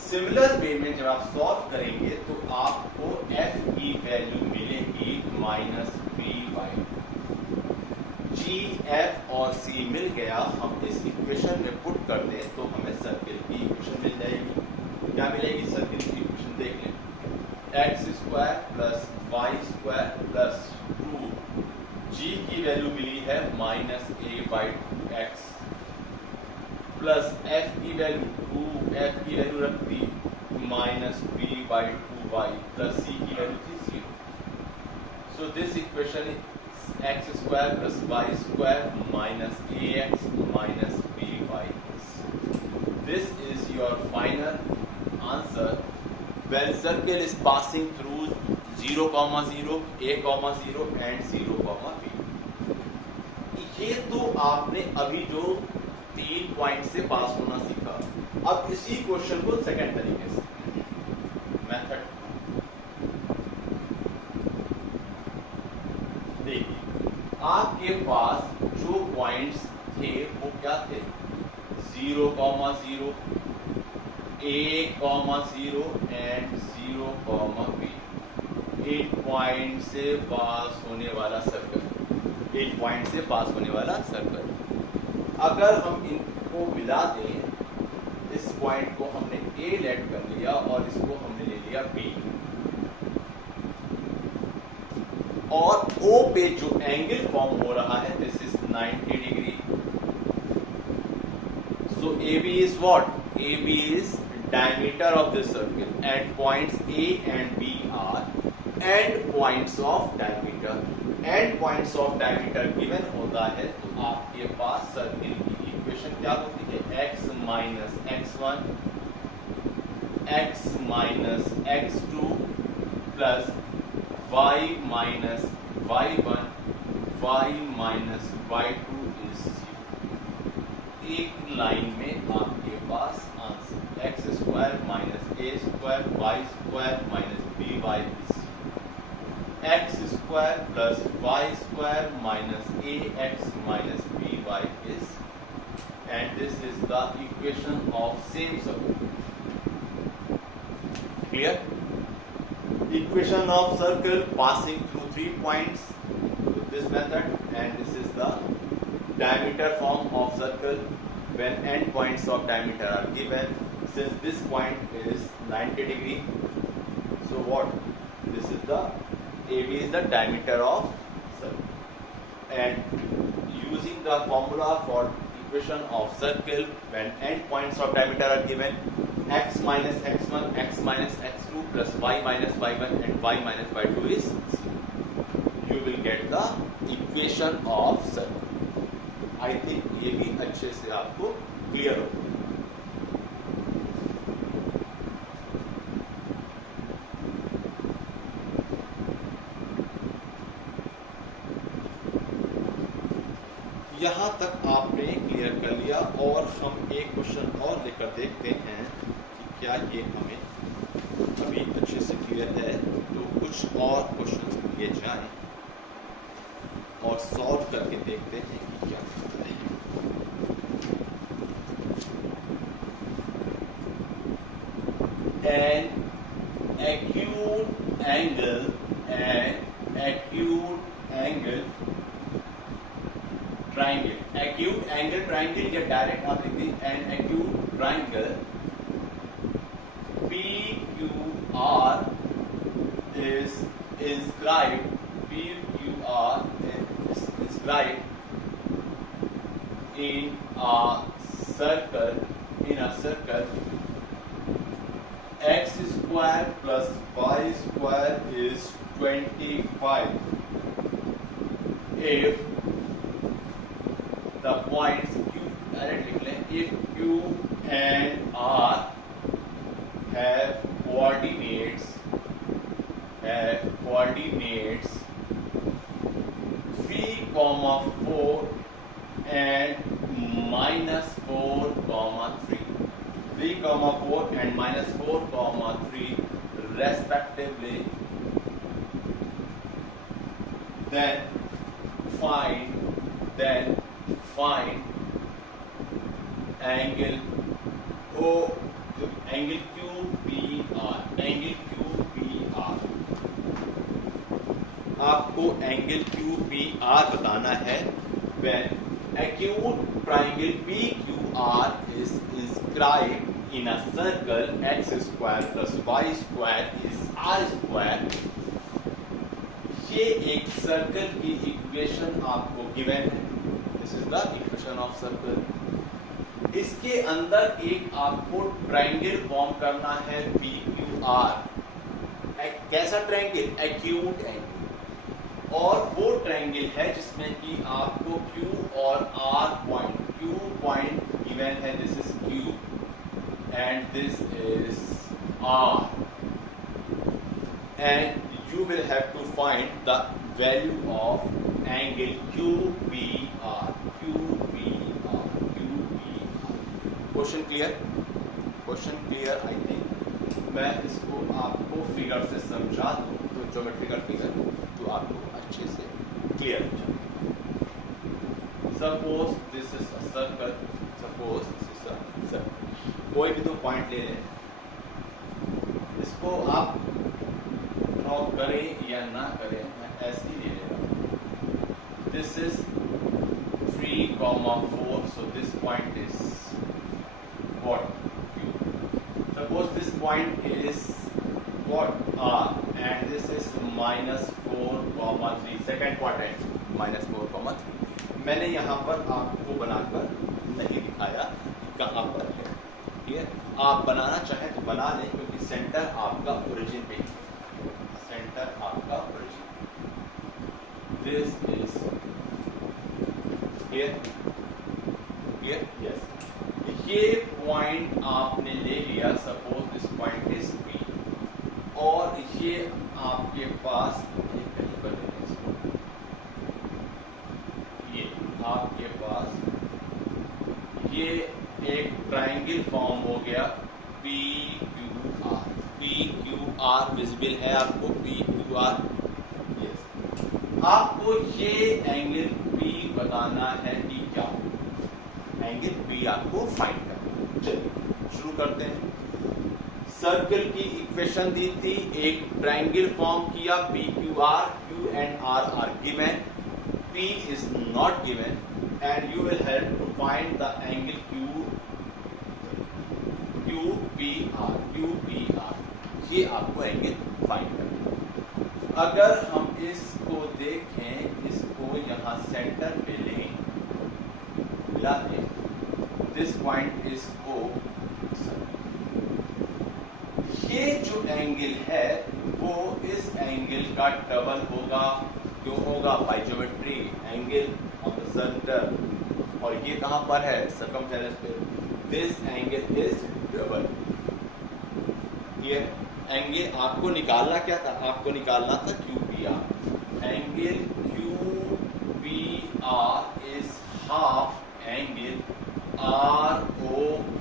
similar way में जब आप सॉल्व करेंगे तो आपको f की वैल्यू मिलेगी -b/2। g, f और c मिल गया। हम इस इक्वेशन में पुट कर दें तो हमें सर्किल की इक्वेशन मिल जाएगी। क्या मिलेगी सर्किल की इक्वेशन? देख लें, x² + y² + 2, g की वैल्यू मिली है -a/2x प्लस f की वैल्यू 2, f की वैल्यू रख दी -b/2y प्लस c की वैल्यू थी 0। So this equation is x² + y² -ax -by। This is your final answer when circle is passing through 0, 0, a, 0 and 0, b। ये तो आपने अभी जो 3 पॉइंट से पास होना सीखा। अब इसी क्वेश्चन को सेकंड तरीके से मेथड देखिए। आपके पास जो पॉइंट्स थे वो क्या थे? 0, 0, a, 0 एंड 0, b। 8 पॉइंट से पास होने वाला सर्कल, 8 पॉइंट से पास होने वाला सर्कल। अगर हम इनको मिला दें, इस पॉइंट को हमने A लेट कर लिया और इसको हमने ले लिया B, और O पे जो एंगल फॉर्म हो रहा है this is 90 degree. So AB is what? AB is diameter of this circle and points A and B are end points of diameter। end points of diameter given होता है तो आपके पास circle की equation क्या होती है? x - x1 x - x2 plus y - y1 y - y2 is 0। एक लाइन में आपके पास answer x² - a² y² - by is 0। X square plus Y square minus a x minus b y is, and this is the equation of same circle. Clear? Equation of circle passing through 3 points with this method, and this is the diameter form of circle when end points of diameter are given. Since this point is 90 degree, so what? This is the AB is the diameter of circle, and using the formula for equation of circle when end points of diameter are given, x minus x1, x minus x2 plus y minus y1 and y minus y2 is 0. You will get the equation of circle. I think ये भी अच्छे से आपको clear हो. यहाँ तक आपने clear कर लिया, और हम एक क्वेश्चन और लेकर देखते हैं कि क्या ये हमें अभी अच्छे से क्लियर है. तो कुछ और क्वेश्चन लिए जाएं और सॉल्व करके देखते हैं कि क्या होता है. An acute angle triangle, acute angle triangle या डायरेक्ट आप लिख दी. An acute triangle PQR is inscribed in a circle x square plus y square is 25 if the points Q, if Q and R have coordinates 3, 4 and minus 4, 3. 3, 4 and minus 4, 3 respectively, then find angle QPR. आपको angle QPR बताना है when acute triangle PQR is inscribed in a circle x square plus y square is r square. ये एक circle की equation आपको given है. This is the equation of circle. इसके अंदर एक आपको ट्रायंगल फॉर्म करना है PQR. कैसा ट्रायंगल? Acute angle. और वो ट्रायंगल है जिसमें कि आपको Q और R point, Q point given है. This is Q and this is R, and you will have to find the value of angle QPR. Question clear? I think मैं इसको आपको फिगर से समझा दूं तो ज्योमेट्रिकल फिगर तो आपको अच्छे से क्लियर हो जाए. Suppose this is a circle. कोई भी दो पॉइंट ले लें, इसको आप ड्रॉ करें या ना करें, मैं ऐसे ही ले लेता हूं. This is 3, 4, so this point is what? Q. Suppose this point is what? R, and this is minus 4, 3. Second quadrant minus 4, 3. मैंने यहाँ पर आपको बनाकर नहीं दिखाया कहाँ पर है. ठीक है, आप बनाना चाहें तो बना लें, क्योंकि सेंटर आपका ओरिजिन पे, दिस इज क्लियर. यस. ये पॉइंट आपने ले लिया. Suppose this point is P, और ये आपके पास आपके पास ये एक ट्रायंगल फॉर्म हो गया PQR. विजिबल है आपको PQR. आपको ये एंगल P बताना है कि क्या एंगल P आपको फाइंड करना है। चलिए शुरू करते हैं। सर्कल की इक्वेशन दी थी, एक ट्रायंगल फॉर्म किया PQR, Q and R are given, P is not given and you will have to find the angle QPR, ये आपको एंगल फाइंड करना है। अगर हम इसको देखें, इसको यहां सेंटर पे लें, लाते दिस पॉइंट इज O, ये जो एंगल है वो इस एंगल का डबल होगा, जो होगा by geometry angle of the centre, और ये कहां पर है सर्कमफेरेंस पे, दिस एंगल इज डबल। ये एंगल आपको निकालना क्या था, आपको निकालना था QPR। Angle QPR is half angle ROQ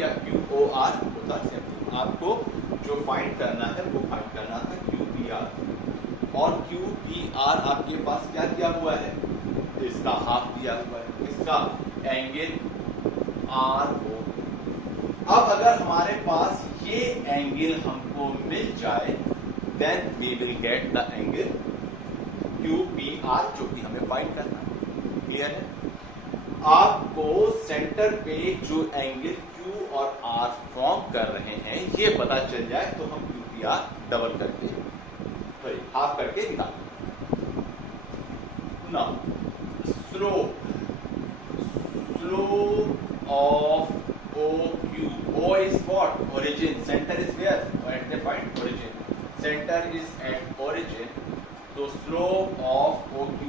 या QOR होता है। आपको जो फाइंड करना है वो फाइंड करना था QPR, और QPR आपके पास क्या दिया हुआ है, इसका हाफ दिया हुआ है, इसका एंगल RO। अब अगर हमारे पास ये एंगल हमको मिल जाए then we will get the angle QPR, जो कि हमें फाइंड करना है। क्लियर है? आपको सेंटर पे जो एंगल Q और R फॉर्म कर रहे हैं ये पता चल जाए तो हम QPR डबल करके, सॉरी हाफ करके निकालेंगे। Now slope of OQ, O is what? Origin. Center is where? Or at the point origin. Center is at origin. So slope of OQ,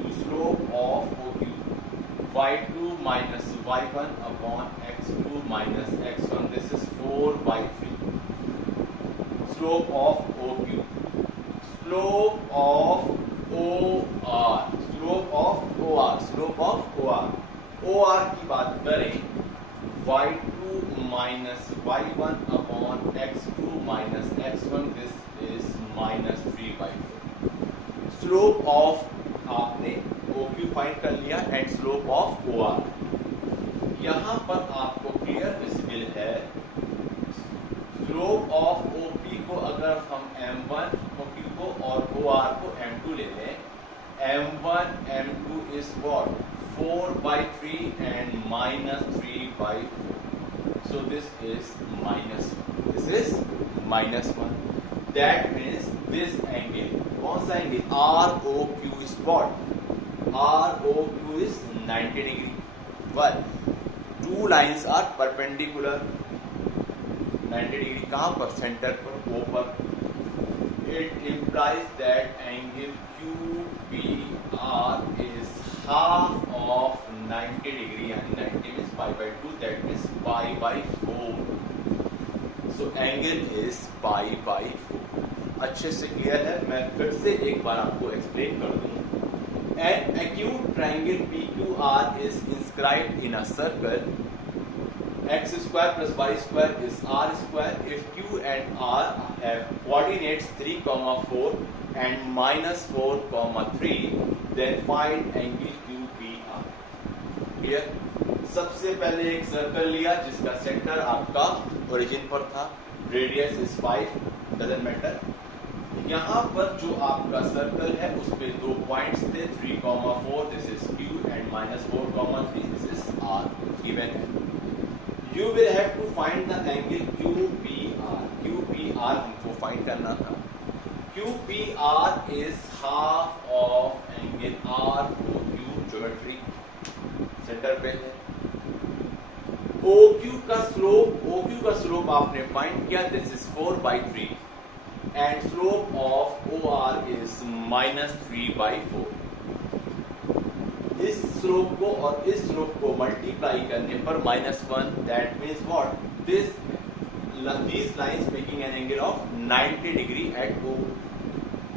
y2 minus y1 upon x2 minus x1. This is 4 by 3. Slope of OQ. Slope of OR. OR की बात करें, y2 minus y1 upon x2 minus x1. This is minus 3 by 4. Slope of आपने OQ find कर लिया and slope of OR यहां पर आपको clear visible है। स्लोप ऑफ OP को अगर हम M1 OQ को और OR को M2 ले लें, M1 M2 is what? 4 by 3 and minus 3 by 4. So this is minus 1. This is minus 1. That means this angle, कौन सा angle? ROQ is what? ROQ is 90 degree. But two lines are perpendicular. 90 degree कहाँ पर? Centre पर, O पर. It implies that angle QPR is half of 90 degree, and 90 means pi by 2. That means pi by 4. So angle is pi by 4. अच्छे से clear है? मैं फिर से एक बार आपको एक्सप्लेन कर दूं। An acute triangle PQR is inscribed in a circle. X square plus y square is R square. If Q and R have coordinates 3, 4 and minus 4, 3, then find angle QPR. Clear? सबसे पहले एक circle लिया जिसका centre आपका origin पर था, radius is 5, doesn't matter. यहाँ पर जो आपका सर्कल है उस पे दो पॉइंट्स थे, 3, 4, this is Q and minus 4, 3, this is R given है। You will have to find the angle QPR. QPR हमको फाइंड करना था। QPR is half of angle ROQ, geometry centre पे है। OQ का स्लोप आपने फाइंड किया, this is 4 by 3 and slope of OR is minus 3 by 4. इस slope को और इस स्लोप को मल्टीप्लाई करने पर -1, that means what? these lines making an angle of 90 degree at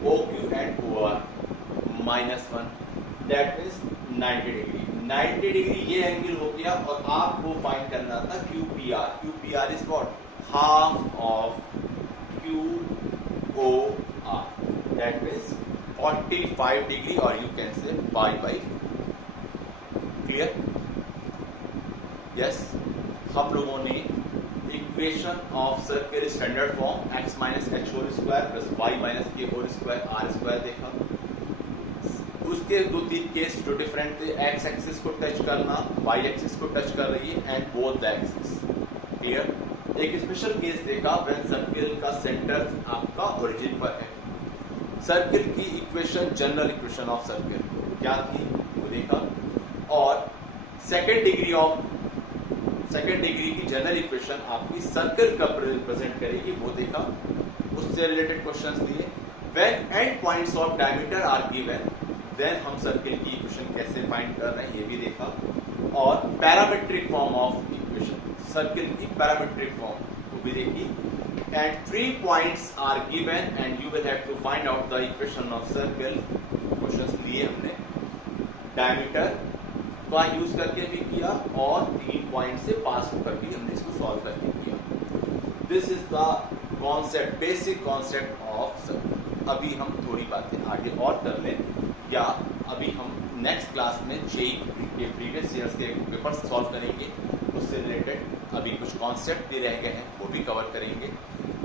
OQ and OR, -1, that means 90 degree. 90 degree ये angle हो गया, और आपको फाइंड करना था QPR. QPR is what? Half of QOR, that means 45 degree और you can say pi by. Clear? Yes, हम लोगों ने equation of circle standard form x minus H whole square plus y minus के whole square r square देखा। उसके दो तीन case जो डिफरेंट थे, एक्स एक्सिस को टच करना, वाई एक्सिस को टच कर रही है and both the axis. Clear? एक स्पेशल केस देखा व्हेन सर्किल का सेंटर आपका ओरिजिन पर है। सर्किल की equation, general equation of circle क्या थी वो देखा, और सेकेंड डिग्री की जनरल इक्वेशन आपकी सर्किल का रिप्रेजेंट करेगी वो देखा। उससे रिलेटेड क्वेश्चंस दिए। When end points of diameter are given then हम सर्किल की इक्वेशन कैसे फाइंड कर रहे हैं ये भी देखा। और parametric form of equation, circle की पैरामेट्रिक फॉर्म वो भी देखी। and 3 points are given and you will have to find out the equation of circle। Questions लिए हमने, डायमीटर का यूज करके भी किया और 3 पॉइंट से पास होकर भी हमने इसको सॉल्व करके किया। This is the concept, basic concept of circle. अभी हम थोड़ी बातें आगे और कर लें, या अभी हम नेक्स्ट क्लास में जेईई के प्रीवियस ईयर्स के पेपर सॉल्व करेंगे। उससे रिलेटेड अभी कुछ कॉन्सेप्ट भी रह गए हैं वो भी कवर करेंगे।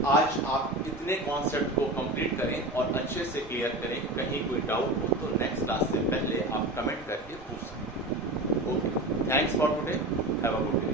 आज आप इतने कॉन्सेप्ट को कंप्लीट करें और अच्छे से क्लियर करें। कहीं कोई डाउट हो तो नेक्स्ट क्लास से पहले आप कमेंट करके पूछ सकते हैं। Okay, thanks for today, have a good day.